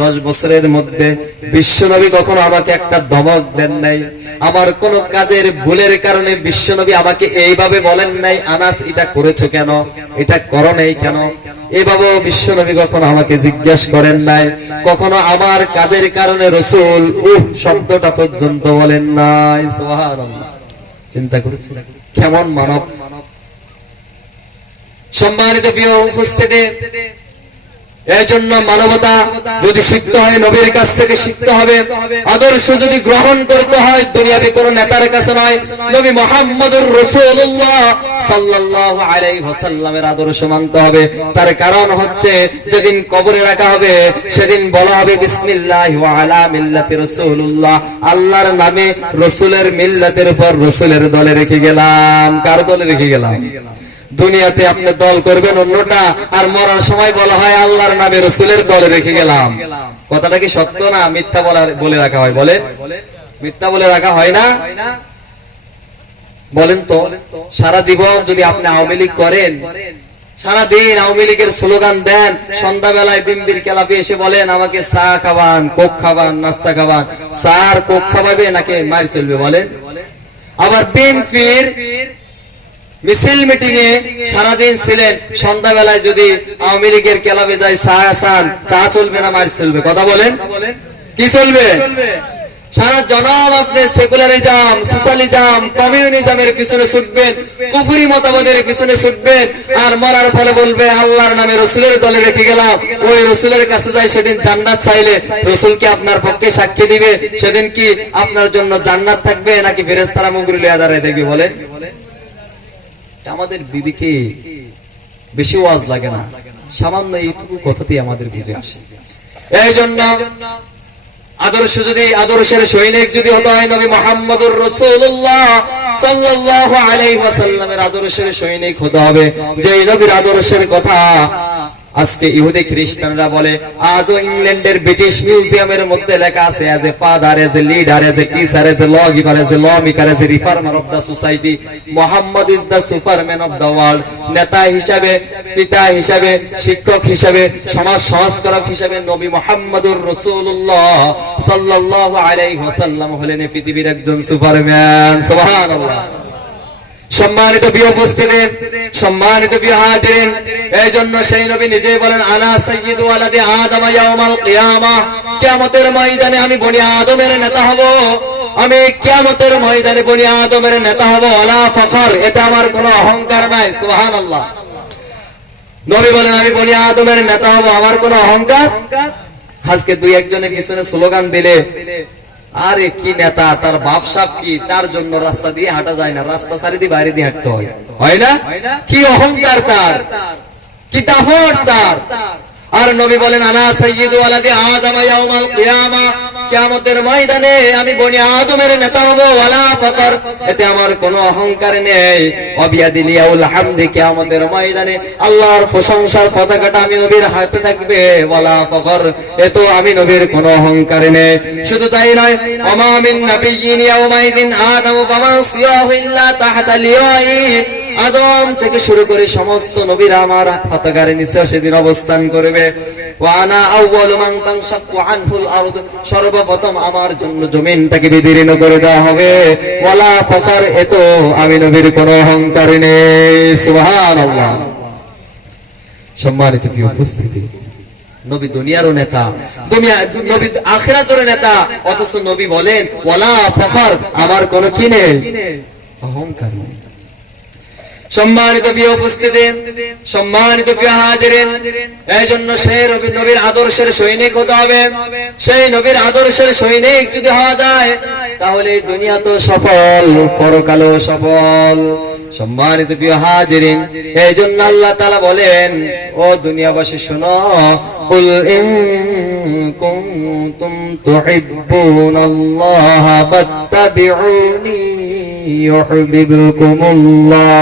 10 বছরের মধ্যে বিশ্বনবী কখনো আমাকে একটা ধমক দেন নাই। আমার কোন কাজের ভুলের কারণে বিশ্বনবী আমাকে এইভাবে বলেন নাই, আনাস এটা করেছো কেন, এটা করো নাই কেন, এভাবে বিশ্বনবী কখনো আমাকে জিজ্ঞাসা করেন নাই। কখনো আমার কাজের কারণে রাসূল শব্দটা পর্যন্ত বলেন নাই। সুবহানাল্লাহ, চিন্তা করেছেন কেমন মানব। সম্মানিত প্রিয় উপস্থিতি, এই জন্য মানবতা যদি শিখতে হয় নবীর কাছ থেকে শিখতে হবে। আদর্শ যদি গ্রহণ করতে হয় দুনিয়াবি কোন নেতার কাছে নয়, নবী মুহাম্মদুর রাসূলুল্লাহ সাল্লাল্লাহু আলাইহি ওয়াসাল্লামের আদর্শ মানতে হবে। তার কারণ হচ্ছে যেদিন কবরে রাখা হবে সেদিন বলা হবে বিসমিল্লাহি ওয়া আলা মিল্লাতি রাসূলুল্লাহ, আল্লাহর নামে রাসূলের মিল্লাতের উপর রাসূলের দলে রেখে গেলাম। কার দলে রেখে গেলাম? দুনিয়াতে আপনি দল করবেন অন্যটা, আর মরার সময় বলা হয় আল্লাহর নামে রাসূলের দলে রেখে গেলাম। কথাটা কি সত্য না মিথ্যা বলে রাখা হয়? বলেন, মিথ্যা বলে রাখা হয় না? বলেন তো, সারা জীবন যদি আপনি আওয়ামী লীগ করেন, সারা দিন আওয়ামী লীগের স্লোগান দেন, সন্ধ্যাবেলায় বিম্বির ক্লাবে এসে বলেন আমাকে চা খাবান, কোক খাবান, নাস্তা খাবান, চা আর কোক খাওয়াবে নাকি মার চলবে? বলেন। আবার বিএনপির মিছিল মিটিং এ সারাদিন ছিলেন, সন্ধ্যাবেলায় যদি আওয়ামী লীগের ক্লাবে যায় চা আসান, চা চলবে না মার চলবে? কথা বলেন, কি চলবে? সারা জনম আপনি সেকুলারিজম, সোশ্যালিজম, কমিউনিজমের পিছনে ছুটবেন, কুফরি মতবাদের পিছনে ছুটবেন, আর মরার ফলে বলবে আল্লাহর নামে রাসূলের দলে রেখে গেলাম। ওই রাসূলের কাছে যাই সেদিন জান্নাত চাইলে রাসূল কি আপনার পক্ষে সাক্ষী দিবে? সেদিন কি আপনার জন্য জান্নাত থাকবে নাকি ফেরেশতারা মুগুরি লিয়ে দাঁড়ায় দেখবে? বলেন। আমাদের বিবিকে বেশি ওয়াজ লাগে না, সামান্য এইটুকু কথাতেই আমাদের বুঝে আসে। এই জন্য আদর্শ যদি আদর্শের সৈনিক যদি হতে হয় নবী মুহাম্মদুর রাসূলুল্লাহ সাল্লাল্লাহু আলাইহি ওয়াসাল্লামের আদর্শের সৈনিক হতে হবে। যে নবীর আদর্শের কথা আজকে ইহুদি খ্রিস্টানরা বলে, আজও ইংল্যান্ডের ব্রিটিশ মিউজিয়ামের মধ্যে লেখা আছে, as a father, as a leader, as a teacher, as a law giver, as a law maker, as a reformer of the society, Muhammad is the superman of the world. নেতা হিসাবে, পিতা হিসাবে, শিক্ষক হিসাবে, সমাজ সংস্কারক হিসাবে নবী মুহাম্মদুর রাসূলুল্লাহ সাল্লাল্লাহু আলাইহি ওয়াসাল্লাম হলেন পৃথিবীর একজন সুপারম্যান। সুবহানাল্লাহ। সম্মানিত প্রিয় উপস্থিতি, সম্মানিত প্রিয় হাজিরিন, এই জন্য সেই নবী নিজেই বলেন আনা সাইয়্যিদু ওয়ালাদি আদম ইয়াউমাল কিয়ামাহ, কিয়ামতের ময়দানে আমি বনি আদমের নেতা হব। আমি কিয়ামতের ময়দানে বনি আদমের নেতা হব। ওয়ালা ফখর, এটা আমার কোনো অহংকার নাই। সুবহানাল্লাহ। নবী বলেন আমি বনি আদমের নেতা হব, আমার কোনো অহংকার। আজকে দুই একজনের পিছনে স্লোগান দিলে আরে কি নেতা, তার বাপসাপ কি, তার জন্য রাস্তা দিয়ে হাঁটা যায় না, রাস্তা সারি দিয়ে বাইরে দিয়ে হাঁটতে হয়, হয় না? কি অহংকার তার, কি দাহর তার। আর নবী বলেন আনা সাইয়্যিদু ওয়ালাদি আদম ইয়াউমাল কিয়ামাহ, কিয়ামতের ময়দানে আমি বনি আদমের নেতা হব। ওয়ালা ফখর, এতে আমার কোনো অহংকার নেই। অবিয়াদিলিয়াউল হামদি, কিয়ামতের ময়দানে আল্লাহর প্রশংসার পতাকাটা আমি নবীর হাতে থাকবে। ওয়ালা ফখর, এতো আমি নবীর কোনো অহংকার নেই। শুধু তাই নয়, ওমা মিন নাবিয়্যিন ইয়াউমাইদিন আদামু ফামান সিয়াহু ইল্লা তাহতা লিওয়াই, আদম থেকে শুরু করে সমস্ত নবীরা আমার পতাকার নিচে সেদিন অবস্থান করবে। ওয়ানা আউয়ালু মান তানশাক্কু আনহুল আরদ, সর্বপ্রথম আমার জন্য জমিনটাকে বিদীর্ণ করে দেওয়া হবে। ওয়ালা ফখর, এতো আমি নবীর কোনো অহংকার নেই। সুবহানাল্লাহ। সম্মানিত প্রিয় উপস্থিতি, নবী দুনিয়ারও নেতা, নবী আখিরাতেরও নেতা, অথচ নবী বলেন ওয়ালা ফখর, আমার কোনো কি নেই, অহংকার নেই। সম্মানিত প্রিয় উপস্থিতি, সম্মানিত প্রিয় হাজিরিন, এই জন্য সেই নবীর আদর্শের সৈনিক হতে হবে। সেই নবীর আদর্শের সৈনিক যদি হওয়া যায় তাহলে দুনিয়া তো সফল, পরকালও সফল। সম্মানিত প্রিয় হাজিরিন, এই জন্য আল্লাহ তাআলা বলেন, ও দুনিয়াবাসী শোনো, কুল ইন কুনতুম তুহিব্বুনাল্লাহ ফাত্তাবিউনি ইউহিব্বুকুমুল্লাহ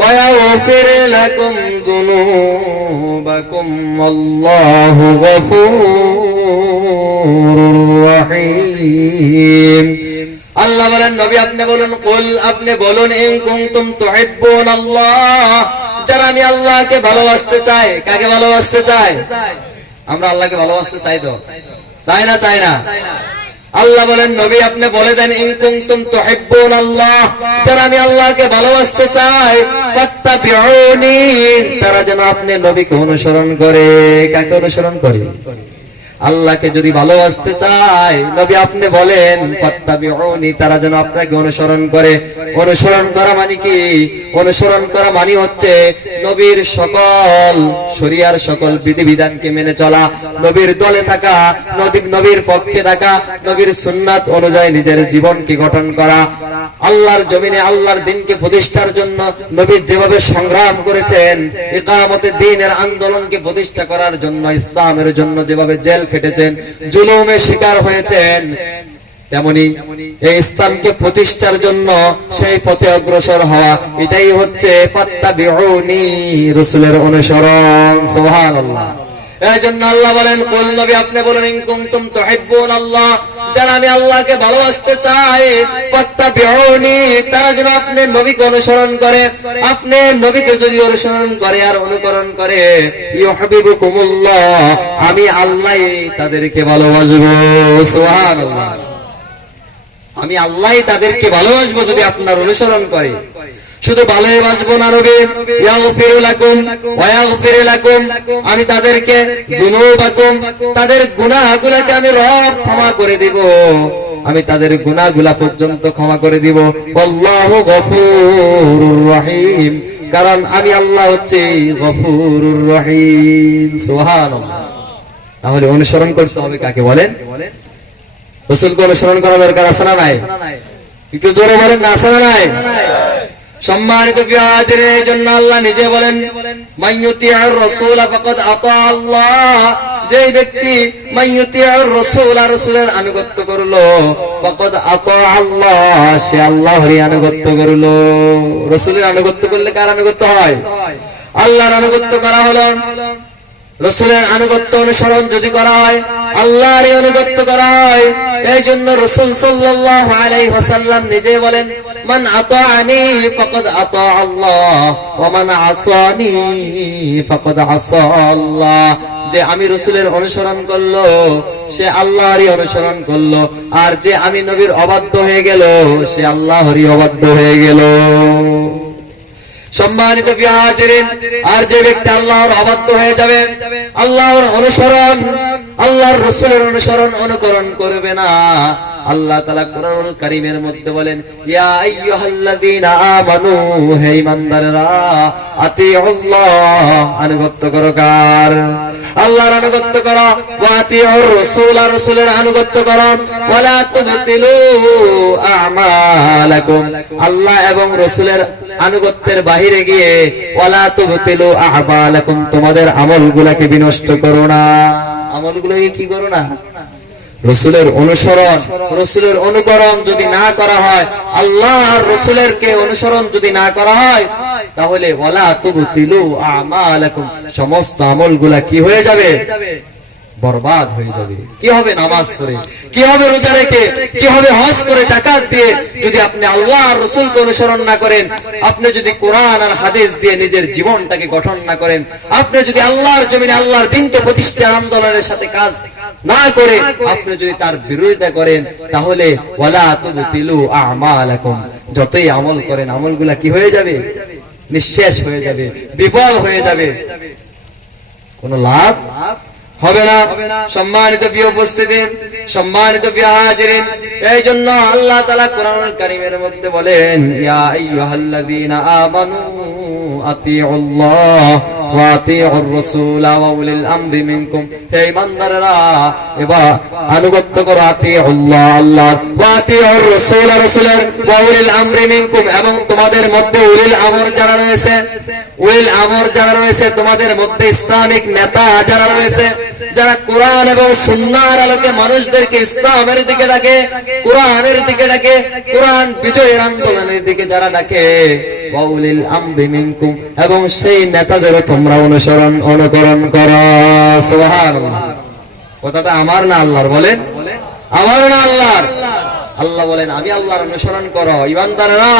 ويغفر لكم ذنوبكم والله غفور গফুরুর রহিম। আল্লাহ বলেন নবী আপনি বলুন, কুল আপনি বলুন, ইন কুনতুম তুহিব্বুনাল্লাহ, যারা আমি আল্লাহকে ভালোবাসতে চাই। কাকে ভালোবাসতে চাই? আমরা আল্লাহকে ভালোবাসতে চাই তো? চাই না? চাই না? আল্লাহ বলেন নবী আপনি বলে দেন, ইন কুনতুম তুহিব্বুনাল্লাহ, যারা আমি আল্লাহকে ভালোবাসতে চাই, ফাত্তাবিউনি, তারা যেন আপনি নবীকে অনুসরণ করে। কাকে অনুসরণ করে? আল্লাহকে যদি ভালোবাসতে চায় নবী আপনি বলেন ফাত্তাবিউনি, তারা যেন আপনাকে অনুসরণ করে। অনুসরণ করা মানে কি? অনুসরণ করা মানে হচ্ছে নবীর সকল শরিয়ার সকল বিধিবিধানকে মেনে চলা, নবীর দলে থাকা, নবীর পক্ষে থাকা, নবীর সুন্নাত অনুযায়ী নিজের জীবনকে গঠন করা। আল্লাহর জমিনে আল্লাহর দ্বীনকে প্রতিষ্ঠার জন্য নবী যেভাবে সংগ্রাম করেছেন, ইকামতে দ্বীনের আন্দোলনকে প্রতিষ্ঠা করার জন্য, ইসলামের জন্য যেভাবে জেল খেটেছেন, জুলুমের শিকার হয়েছেন, তেমনি এই ইসলামকে প্রতিষ্ঠার জন্য সেই পথে অগ্রসর হওয়া, এটাই হচ্ছে ফাত্তাবিউনি, রাসূলের অনুসরণ। সুবহানাল্লাহ। এই জন্য আল্লাহ বলেন, কুল নবী আপনি বলেন, ইন কুনতুম তুহিব্বুনাল্লাহ, যারা আমি আল্লাহকে ভালোবাসতে চাই, ফাত্তাবিউনি, তারা যেন আপনি নবীকে অনুসরণ করে। আপনি নবীকে যদি অনুসরণ করে আর অনুকরণ করে, ইউহিব্বুকুমুল্লাহ, আমি আল্লাহই তাদেরকে ভালোবাসবো। সুবহানাল্লাহ। আমি আল্লাহই তাদেরকে ভালোবাসবো যদি আপনার অনুসরণ করে। শুধু ভালোবাসবো না, নবী ইয়াগফিরু লাকুম ওয়া ইয়াগফিরু লাকুম, আমি তাদেরকে যুনুবাকুম, তাদের গুনাহগুলোকে আমি রব ক্ষমা করে দিব, আমি তাদের গুনাহগুলা পর্যন্ত ক্ষমা করে দিব। আল্লাহু গফুরুর রহিম, কারণ আমি আল্লাহ হচ্ছি গফুরুর রহিম। সুবহানাল্লাহ। তাহলে অনুসরণ করতে হবে কাকে বলেন? রাসূলকে অনুসরণ করা দরকার আছে না নাই? একটু জোরে বলেন, না আছে না নাই? সম্মানিত প্রিয়দের, এই জন্য আল্লাহ নিজে বলেন, মাইয়ুতিউর রাসূল ফাকাদ আতা আল্লাহ, যে ব্যক্তি মাইয়ুতিউর রাসূল, রাসূলের আনুগত্য করলো, ফাকাদ আতা আল্লাহ, সে আল্লাহরই আনুগত্য করলো। রাসূলের আনুগত্য করলে কার আনুগত্য হয়? আল্লাহর আনুগত্য করা হলো। রাসূলের আনুগত্য অনুসরণ যদি করা হয়, আল্লাহরই আনুগত্য করা হয়। এই জন্য রাসূল সাল্লাল্লাহু আলাইহি ওয়াসাল্লাম নিজে বলেন, মান আতাআনি ফাকাদ আতা আল্লাহ ওয়া মান আসানি ফাকাদ আসা আল্লাহ, যে আমি রাসূলের অনুসরণ করলো সে আল্লাহরই অনুসরণ করলো, আর যে আমি নবীর অবাধ্য হয়ে গেল সে আল্লাহরই অবাধ্য হয়ে গেল। সম্মানিত প্রিয়জন, আর যে ব্যক্তি আল্লাহর অবাধ্য হয়ে যাবে, আল্লাহর অনুসরণ, আল্লাহর রাসূলের অনুসরণ অনুকরণ করবে না, আল্লাহ তাআলা কোরআনুল কারীমের মধ্যে বলেন, ইয়া আইয়ুহাল্লাযীনা আমানু, হে ঈমানদাররা, আতিউল্লাহ, আনুগত্য করো কার? আল্লাহর আনুগত্য করো। ওয়া আতিউর রাসূল, রাসূলের আনুগত্য করো। ওয়ালা তুবতিলু আমালাকুম, আল্লাহ এবং রাসূলের আনুগত্যের বাহিরে গিয়ে ওয়ালা তুবতিলু আমালাকুম, তোমাদের আমলগুলোকে বিনষ্ট করো না। আমলগুলোকে কি করো না? রাসূলের অনুসরণ, রাসূলের অনুকরণ যদি না করা হয়, আল্লাহ আর রাসূলের কে অনুসরণ যদি না করা হয়, তাহলে ওয়ালা তুবতিলু আমালাকুম, সমস্ত আমলগুলা কি হয়ে যাবে? বরবাদ হয়ে যাবে। কি হবে নামাজ পড়ে, কি হবে রোজা রেখে, কি হবে হজ করে, যাকাত দিয়ে, যদি আপনি আল্লাহ আর রাসূলকে অনুসরণ না করেন, আপনি যদি কোরআন আর হাদিস দিয়ে নিজের জীবনটাকে গঠন না করেন, আপনি যদি আল্লাহর জমিনে আল্লাহর দ্বীনকে প্রতিষ্ঠার আন্দোলনের সাথে কাজ না করে আপনি যদি তার বিরোধিতা করেন, তাহলে ওয়ালা তুবতিলু আমালাকুম, যতই আমল করেন আমলগুলা কি হয়ে যাবে? নিঃশেষ হয়ে যাবে, বিফল হয়ে যাবে, কোনো লাভ হবে না। সম্মানিত প্রিয় উপস্থিতি, সম্মানিত প্রিয় হাজিরিন, এই জন্য আল্লাহ তাআলা কোরআনুল কারীমের মধ্যে বলেন, ইয়া আইয়ুহাল্লাযীনা আমানু আতিউল্লাহ ওয়া আতিউর রাসূল ওয়া উলিল আমরি মিনকুম, হে ঈমানদাররা এবার আনুগত্য করো, আতিউল্লাহ, আল্লাহর, ওয়া আতিউর রাসূল, রাসূলের, ওয়া উলিল আমরি মিনকুম, এবং তোমাদের মধ্যে উলিল আমর যারা রয়েছে, উলিল আমর যারা রয়েছে, তোমাদের মধ্যে ইসলামিক নেতা যারা রয়েছে, যারা কোরআন এবং সুন্নাহর আলোকে মানুষদেরকে ইসলামের দিকে ডাকে, কোরআনের দিকে ডাকে, কোরআন বিজয়ের আন্দোলনের দিকে যারা ডাকে, ওয়া উলিল আমরি মিনকুম, এবং সেই নেতাদেরও তোমরা অনুকরণ করো। সুবহানাল্লাহ। কথাটা আমার না আল্লাহর? বলেন আমার না আল্লাহর? আল্লাহ বলেন আমি আল্লাহর অনুসরণ করো, ইমানদাররা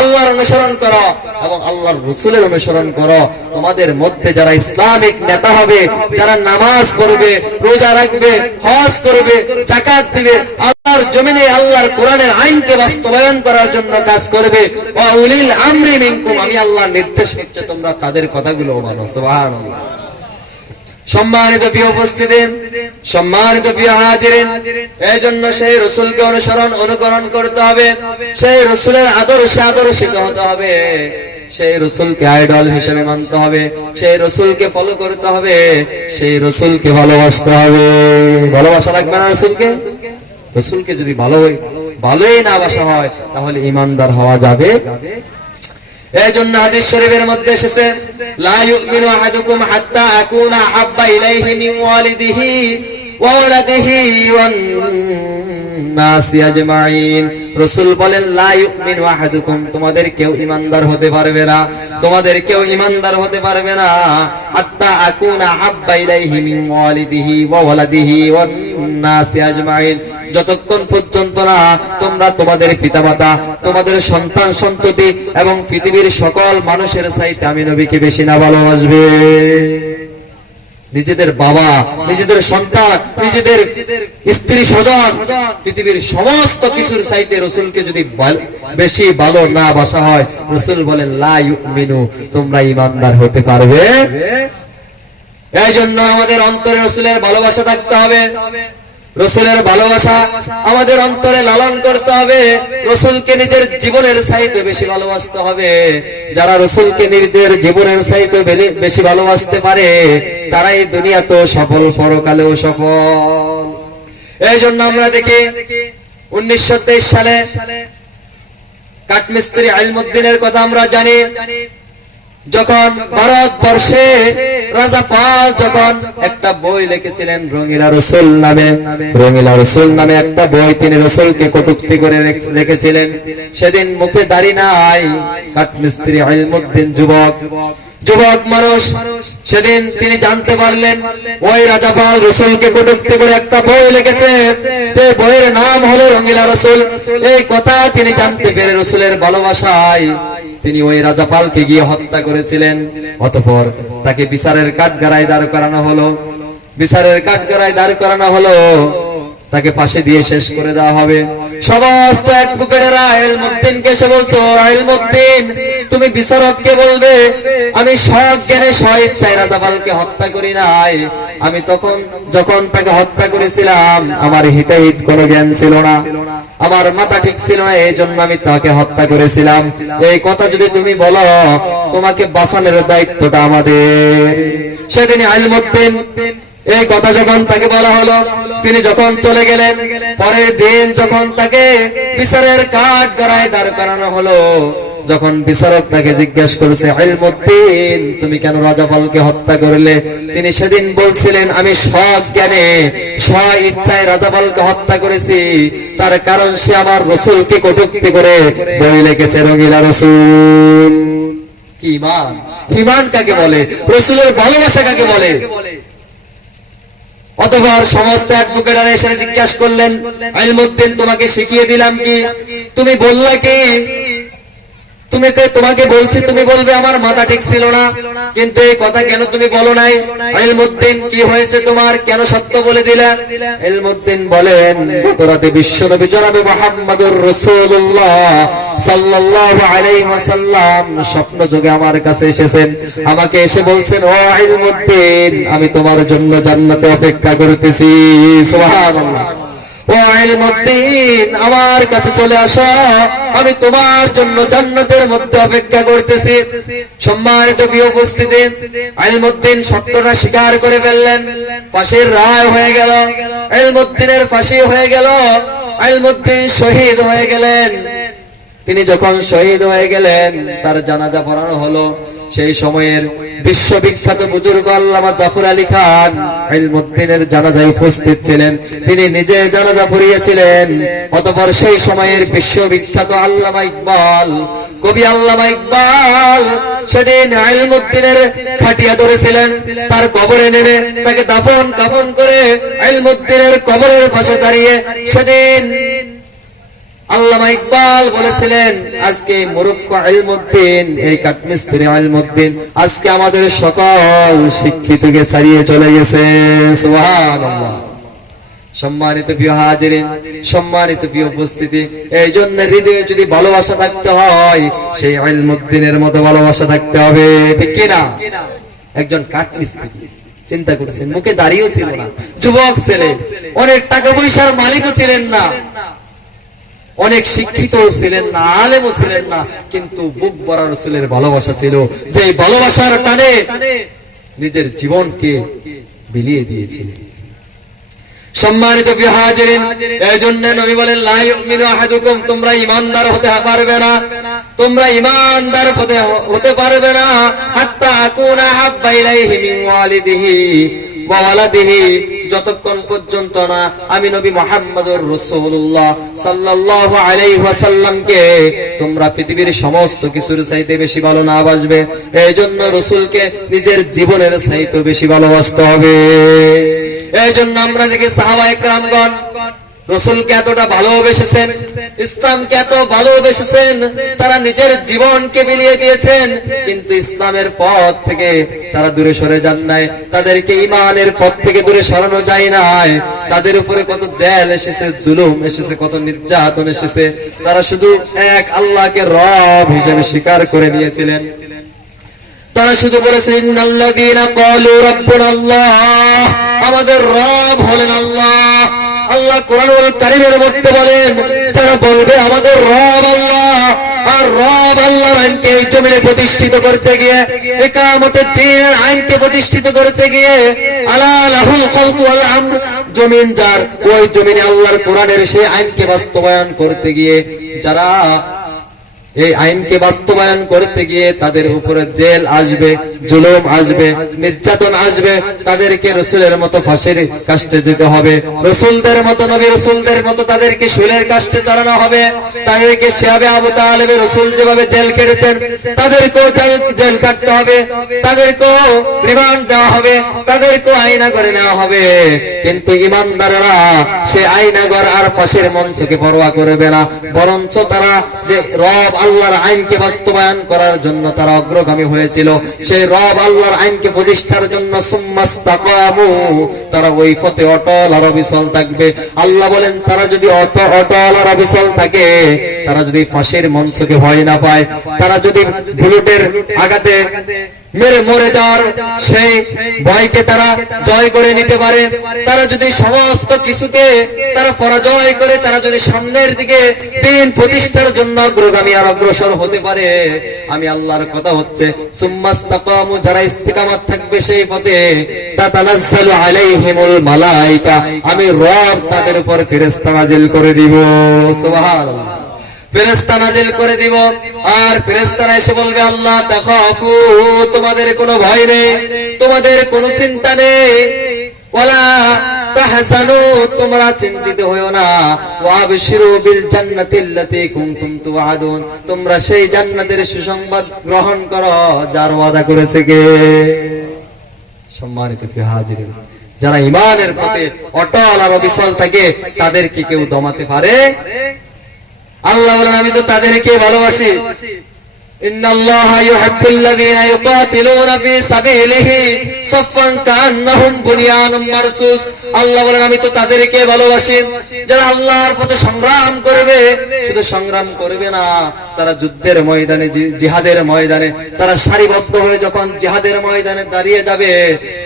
আল্লাহর অনুসরণ করো এবং আল্লাহর রাসূলের অনুসরণ করো। তোমাদের মধ্যে যারা ইসলামিক নেতা হবে, যারা নামাজ পড়বে, রোজা রাখবে, হজ করবে, যাকাত দিবে, আল্লাহর জমিনে আল্লাহর কোরআনের আইনকে বাস্তবায়ন করার জন্য কাজ করবে, ওয়া উলিল আমরি মিনকুম, আমি আল্লাহর নির্দেশ হচ্ছে তোমরা তাদের কথাগুলো মানো। সুবহানাল্লাহ। সম্মানিত প্রিয় উপস্থিতি, সম্মানিত প্রিয় হাজিরিন, এই জন্য সেই রাসূলকে অনুকরণ করতে হবে, সেই রাসূলের আদর্শে আদর্শিত হতে হবে, সেই রাসূলকে আইডল হিসেবে মানতে হবে, সেই রাসূলকে ফলো করতে হবে, সেই রাসূলকে ভালোবাসতে হবে। ভালোবাসা লাগবে না রাসূলকে? রাসূলকে যদি ভালোই না বাসা হয় তাহলে ঈমানদার হওয়া যাবে। এই জন্য হাদিস শরীফের মধ্যে এসেছে, লা ইউমিনু আহাদুকুম হাত্তা আকুনা আহাব্বা ইলাইহি মিন ওয়ালিদিহি ওয়া ওয়ালাদিহি ওয়ান নাসি আজমাইন। রাসূল বলেন লা ইউমিনু আহাদুকুম, তোমাদের কেউ ঈমানদার হতে পারবে না, তোমাদের কেউ ঈমানদার হতে পারবে না, হাত্তা আকুনা আহাব্বা ইলাইহি মিন ওয়ালিদিহি ওয়া ওয়ালাদিহি ওয়ান নাসি আজমাইন, যতক্ষণ পর্যন্ত না তোমরা তোমাদের পিতামাতা, তোমাদের সন্তান সন্ততি এবং পৃথিবীর সকল মানুষের চাইতে আমি নবীকে বেশি না ভালোবাসবে। নিজেদের বাবা, নিজেদের সন্তান, নিজেদের স্ত্রী স্বজন, পৃথিবীর সমস্ত কিছুর চাইতে রাসূলকে যদি বেশি ভালো না বাসা হয়, রাসূল বলেন লা ইউমিনু, তোমরা ঈমানদার হতে পারবে। এই জন্য আমাদের অন্তরে রাসূলের ভালোবাসা থাকতে হবে, রাসূলের ভালোবাসা আমাদের অন্তরে লালন করতে হবে, রাসূলকে নিজের জীবনের চাইতে বেশি ভালোবাসতে হবে। যারা রাসূলকে নিজের জীবনের চাইতে বেশি ভালোবাসতে পারে তারাই দুনিয়াতেও সফল, পরকালেও সফল। এই জন্য আমরা দেখি 1923 সালে কাঠমিস্ত্রি ইলমুদ্দিনের কথা আমরা জানি, যখন ভারতবর্ষে রাজা পাল যখন একটা বই লিখেছিলেন রঙিলা রাসূল নামে, রঙিলা রাসূল নামে একটা বই তিনি রাসূলকে কটূক্তি করে লিখেছিলেন। সেদিন মুখে দাড়ি নাই, কাঠমিস্ত্রি ইলমুদ্দিন যুবক মানুষ, সেদিন তিনি জানতে পারলেন ওই রাজাপাল রাসূলকে কটূক্তি করে একটা বই লিখেছে, যে বইয়ের নাম হলো রঙিলা রাসূল। এই কথা তিনি জানতে পেরে রাসূলের ভালোবাসায় তিনি ওই রাজাপালকে গিয়ে হত্যা করেছিলেন। অতঃপর তাকে বিচারের কাঠগড়ায় দাঁড় করানো হলো, বিচারের কাঠগড়ায় দাঁড় করানো হলো, তাকে ফাঁসি দিয়ে শেষ করে দেওয়া হবে। সমস্ত অ্যাডভোকেটেরা ইলমুদ্দিনকে এসে বলছো, ইলমুদ্দিন তুমি বিচারককে বলবে আমি সজ্ঞানে স্বইচ্ছায় রাজাপালকে হত্যা করি নাই, আমি তখন যখন তাকে হত্যা করেছিলাম আমার হিতাহিত কোনো জ্ঞান ছিল না, আমার মাথা ঠিক ছিল না, এই জন্য আমি তাকে হত্যা করেছিলাম। এই কথা যদি তুমি বলো তোমাকে বাঁচানোর দায়িত্বটা আমাদের। সেদিন ইলমুদ্দিন এই কথা যখন তাকে বলা হলো, তিনি যখন চলে গেলেন, পরের দিন যখন তাকে বিচারের কাঠগড়ায় দাঁড় করানো হলো, যখন বিচারক তাকে জিজ্ঞেস করেছে ইলমুদ্দিন তুমি কেন রাজাপালকে হত্যা করলে, তিনি সেদিন বলছিলেন আমি সজ্ঞানে স্বইচ্ছায় রাজাপালকে হত্যা করেছি, তার কারণ সে আমার রাসূলকে কটূক্তি করে বই লিখেছে রঙিলা রাসূল। কি ঈমান! ঈমান কাকে বলে? রাসূলের ভালোবাসা কাকে বলে? অতঃপর সমস্ত অ্যাডভোকেটরা এসে জিজ্ঞাসা করলেন ইলমুদ্দিন তোমাকে শিখিয়ে দিলাম কি, তুমি বললা কি, তোমাকে বলছি তুমি বলবে আমার মাথা ঠিক ছিল না, কিন্তু এই কথা কেন তুমি বলো নাই? ইলমুদ্দিন কি হয়েছে তোমার, কেন সত্য বলে দিলে? ইলমুদ্দিন বলেন গত রাতে বিশ্বনবী জনাবে মুহাম্মদুর রাসূলুল্লাহ সাল্লাল্লাহু আলাইহি ওয়াসাল্লাম স্বপ্ন যোগে আমার কাছে এসেছেন, আমাকে এসে বলছেন ও ইলমুদ্দিন আমি তোমার জন্য জান্নাতে অপেক্ষা করতেছি। সুবহানাল্লাহ। ও ইলমুদ্দিন আমার কাছে চলে আসো, আমি তোমার জন্য জান্নাতের মধ্যে অপেক্ষা করতেছি। সম্মানিত প্রিয় উপস্থিতি, ইলমুদ্দিন সত্যটা স্বীকার করে ফেললেন, ফাঁসির রায় হয়ে গেল, ইলমুদ্দিনের ফাঁসি হয়ে গেল, ইলমুদ্দিন শহীদ হয়ে গেলেন। তিনি যখন শহীদ হয়ে গেলেন তার জানাজা পড়ানো হলো। সেই সময়ের বিশ্ববিখ্যাত বুজুর্গ আল্লামা জাফর আলী খান ইলমুদ্দিনের জানাজায় উপস্থিত ছিলেন, তিনি নিজে জানাজা পড়িয়েছিলেন। অতঃপর সেই সময়ের বিশ্ববিখ্যাত আল্লামা ইকবাল কবি আল্লামা ইকবাল সেদিন ইলমুদ্দিনের খাটিয়া ধরেছিলেন, তার কবরে নেমে তাকে দাফন কাফন করে ইলমুদ্দিনের কবরের পাশে দাঁড়িয়ে সেদিন আল্লামা ইকবাল বলেছিলেন, আজকে মুরুক্ক ইলমুদ্দিন, এই কাঠমিস্ত্রি ইলমুদ্দিন আজকে আমাদের সকল শিক্ষিতকে ছাড়িয়ে চলে গেছে। সুবহানাল্লাহ। সম্মানিত প্রিয় হাজিরিন, সম্মানিত প্রিয় উপস্থিতি, এই জন্য হৃদয়ে যদি ভালোবাসা থাকতে হয় সেই ইলমুদ্দিনের মতো ভালোবাসা থাকতে হবে, ঠিক কি না? একজন কাঠমিস্ত্রি, চিন্তা করছেন, মুখে দাড়িও ছিল না, যুবক ছেলে, অনেক টাকা পয়সার মালিকও ছিলেন না, অনেক শিক্ষিত ছিলেন না, আলেমও ছিলেন না, কিন্তু বুক ভরা রাসূলের ভালোবাসা ছিল, যে ভালোবাসার টানে নিজের জীবনকে বিলিয়ে দিয়েছিলেন। সম্মানিত প্রিয় হাজিরিন, এই জন্য নবী বলেন, লা ইউমিনু আহাদুকুম, তোমরা ঈমানদার হতে পারবে না, তোমরা ঈমানদার হতে পারবে না হাত্তা আকুনা হাব্বা ইলাইহি মিন ওয়ালিদিহি ওয়া ওয়ালাদিহি, যতক্ষণ পর্যন্ত না আমি নবী মুহাম্মদুর রাসূলুল্লাহ সাল্লাল্লাহু আলাইহি ওয়াসাল্লামকে তোমরা পৃথিবীর সমস্ত কিছুর চাইতে বেশি ভালো না বাসবে। এই জন্য রাসূলকে নিজের জীবনের চাইতে বেশি ভালোবাসতে হবে। এই জন্য আমরা দেখি সাহাবায়ে কেরামগণ রাসূলকে এতটা ভালোবেসেছেন, ইসলামকে এত ভালোবেসেছেন, তারা নিজের জীবনকে বিলিয়ে দিয়েছেন, কিন্তু ইসলামের পথ থেকে তারা দূরে সরে যান নাই, তাদেরকে ঈমানের পথ থেকে দূরে সরানো যায় নাই। তাদের উপরে কত জেল এসেছে, জুলুম এসেছে, কত নির্যাতন এসেছে, তারা শুধু এক আল্লাহকে রব হিসেবে স্বীকার করে নিয়েছিলেন। তারা শুধু বলেছেন, ইন্নাল্লাযীনা ক্বালু রাব্বুনাল্লাহ, আমাদের রব হলেন আল্লাহ। আল্লাহ কোরআনুল কারীমের মধ্যে বলেন, যারা বলবে আমাদের রব আল্লাহ, আর রব আল্লাহর আইনকে এই জমিনে প্রতিষ্ঠিত করতে গিয়ে, ইকামতের দ্বীনের আইনকে প্রতিষ্ঠিত করতে গিয়ে, আলা লাহুল খালকু ওয়াল আমর, জমিন যার, ওই জমিনে আল্লাহর কোরআনের সেই আইনকে বাস্তবায়ন করতে গিয়ে, যারা এই আইনকে বাস্তবায়ন করতে গিয়ে তাদের উপরে জেল আসবে, জুলুম আসবে, নির্যাতন আসবে, তাদেরকে রাসূলের মতো ফাঁসির কাস্টে যেতে হবে, রাসূলদের মতো, নবী রাসূলদের মতো তাদেরকে শুলের কাস্টে চড়ানো হবে, তাদেরকে সেভাবে আবু তালেব রাসূল যেভাবে জেল কেটেছেন তাদেরকেও জেল কাটতে হবে, তাদেরকেও রিমান্ড দেওয়া হবে, তাদেরকেও আয়না করে নেওয়া হবে। কিন্তু ঈমানদাররা সে আয়নাঘর আর ফাঁসির মঞ্চকে পরোয়া করবে না, বরঞ্চ তারা যে রব আল্লাহর আইনকে বাস্তবায়ন করার জন্য তারা অগ্রগামী হয়েছিল, সেই রব আল্লাহর আইনকে প্রতিষ্ঠার জন্য সুম্মাস্তাকামু, তারা ওই পথে অটল আর অবিচল থাকবে। আল্লাহ বলেন, তারা যদি অটল আর অবিচল থাকে, তারা যদি ফাঁসির মঞ্চকে ভয় না পায়, তারা যদি বুলেটের আঘাতে মেরে মরে যাওয়ার সেই ভয়কে তারা জয় করে নিতে পারে, তারা যদি সমস্ত কিছুকে তারা পরাজয় করে, তারা যদি সামনের দিকে দিন প্রতিষ্ঠার জন্য অগ্রগামী আর অগ্রসর হতে পারে, আমি আল্লাহর কথা হচ্ছে সুম্মাস্তাকামু, যারা ইস্তিকামত থাকবে সেই পথে, তাতানাজ্জালু আলাইহিমুল মালায়েকা, আমি রব তাদের উপর ফেরেশতা নাজিল করে দিব। সুবহানাল্লাহ। ফেরেশতা নাজিল করে দিব, আর ফেরেশতারা এসে বলবে, আল্লাহ তাখাফু, তোমাদের কোনো ভয় নেই, তোমাদের কোনো চিন্তা নেই, ওয়ালা তাহজানু, তোমরা চিন্তিত হয়ো না, ওয়াবশিরু বিল জান্নাতিল্লাতী কুনতুম তুআদুন, তোমরা সেই জান্নাতের সুসংবাদ গ্রহণ করো যার ওয়াদা করেছে কে। সম্মানিত প্রিয় হাজিরিন, যারা ঈমানের পথে অটল আর অবিচল থাকে তাদেরকে কেউ দমাতে পারে? আল্লাহ বলেন, আমি তো তাদেরকে ভালোবাসি। ইন্নাল্লাহা ইউহিব্বুল্লাযীনা ইউকাতিলুনা ফী সাবিলিহি সাফফান কাআন্নাহুম বুনিয়ানুম মারসুস। আল্লাহ বলেন, আমি তো তাদেরকে ভালোবাসি যারা আল্লাহর পথে সংগ্রাম করবে। শুধু সংগ্রাম করবে না, তারা যুদ্ধের ময়দানে, জিহাদের ময়দানে তারা সারিবদ্ধ হয়ে যখন জিহাদের ময়দানে দাঁড়িয়ে যাবে,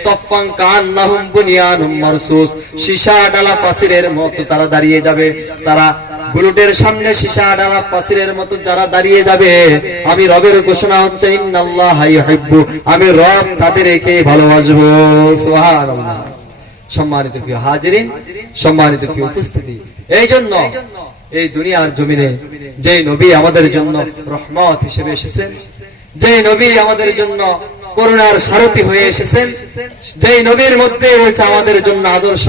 সাফফান কাআন্নাহুম বুনিয়ানুম মারসুস, সীসা ডালা প্রাচীরের মতো তারা দাঁড়িয়ে যাবে। তারা বুলেটের সামনে সীসা ডালা প্রাচীরের মতো যারা দাঁড়িয়ে যাবে, আমি রবের ঘোষণা হচ্ছে, ইন্নাল্লাহা ইউহিব্বু, আমি রব তাদেরকে ভালোবাসবো। সুবহানাল্লাহ। সম্মানিত প্রিয় হাজিরিন, সম্মানিত প্রিয় উপস্থিতি, এই জন্য এই দুনিয়ার জমিনে যেই নবী আমাদের জন্য রহমত হিসেবে এসেছেন, যেই নবী আমাদের জন্য করুণার সারথি হয়ে এসেছেন, যেই নবীর মধ্যে রয়েছে আমাদের জন্য আদর্শ,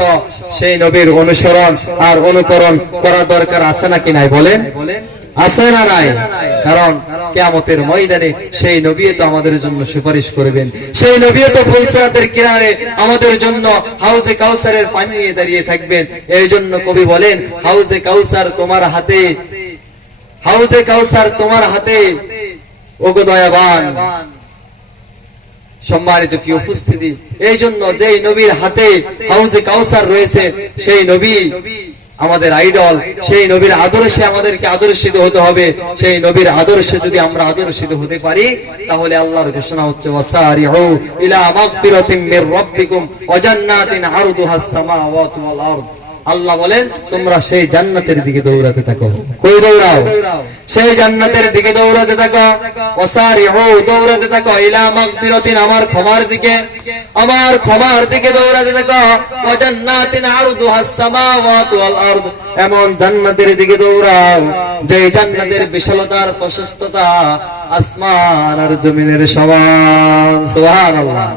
সেই নবীর অনুসরণ আর অনুকরণ করা দরকার আছে নাকি নাই বলেন? আছে না নাই? কারণ কিয়ামতের ময়দানে সেই নবী তো আমাদের জন্য সুপারিশ করবেন, সেই নবী তো ফুলসিরাতের কিনারে আমাদের জন্য হাউজে কাউসারের পানি নিয়ে দাঁড়িয়ে থাকবেন। এই জন্য কবি বলেন, হাউজে কাউসার তোমার হাতে, হাউজে কাউসার তোমার হাতে ওগো দয়াবান। সম্মানিত প্রিয় উপস্থিতি, এই জন্য যেই নবীর হাতে হাউজে কাউসার রয়েছে সেই নবী আমাদের আইডল, সেই নবীর আদর্শে আমাদেরকে আদর্শিত হতে হবে। সেই নবীর আদর্শে যদি আমরা আদর্শিত হতে পারি, তাহলে আল্লাহর ঘোষণা হচ্ছে ওয়াসারিউ ইলা মাগফিরাতিম মির রাব্বিকুম ওয়া জান্নাতিন আরদুহাস সামাওয়াতু ওয়াল আরদ। আল্লাহ বলেন তোমরা সেই জান্নাতের দিকে দৌড়াতে থাকো। কই দৌড়াও? সেই জান্নাতের দিকে দৌড়াতে থাকো। ওয়াসারিউ দৌড়াতে থাকো ইলা মাগফিরাতিন আমার ক্ষমার দিকে, আমার ক্ষমার দিকে দৌড়াতে থাকো। ওয়া জান্নাতিন আরদুহাস সামাওয়াতু ওয়াল আরদ এমন জান্নাতের দিকে দৌড়াও যে জান্নাতের বিশালতার প্রশস্ততা আসমান আর জমিনের সমান। সুবহানাল্লাহ।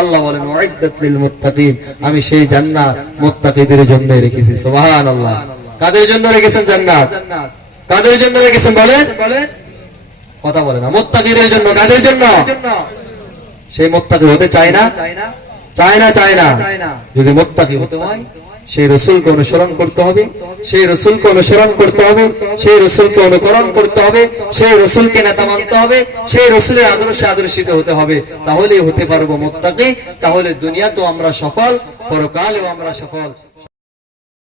আল্লাহ বলেন উইদ্দাত লিল মুত্তাকিন, আমি সেই জান্নাত মুত্তাকিদের জন্য রেখেছি। সুবহানাল্লাহ। কাদের জন্য রেখেছেন জান্নাত? কাদের জন্য রেখেছেন বলেন? কথা বলেন না। মুত্তাকিদের জন্য। কাদের জন্য? সেই মুত্তাকি হতে চায় না, চায় না, চায় না। যদি মুত্তাকি হতে হয় সেই রাসূলকে অনুসরণ করতে হবে, সেই রাসূলকে অনুসরণ করতে হবে, সেই রাসূলকে অনুকরণ করতে হবে, সেই রাসূলকে নেতা মানতে হবে, সেই রাসূলের আদর্শে আদর্শিত হতে হবে। তাহলেই হতে পারবো মুত্তাকি। তাহলে দুনিয়াতেও আমরা সফল, পরকালেও আমরা সফল।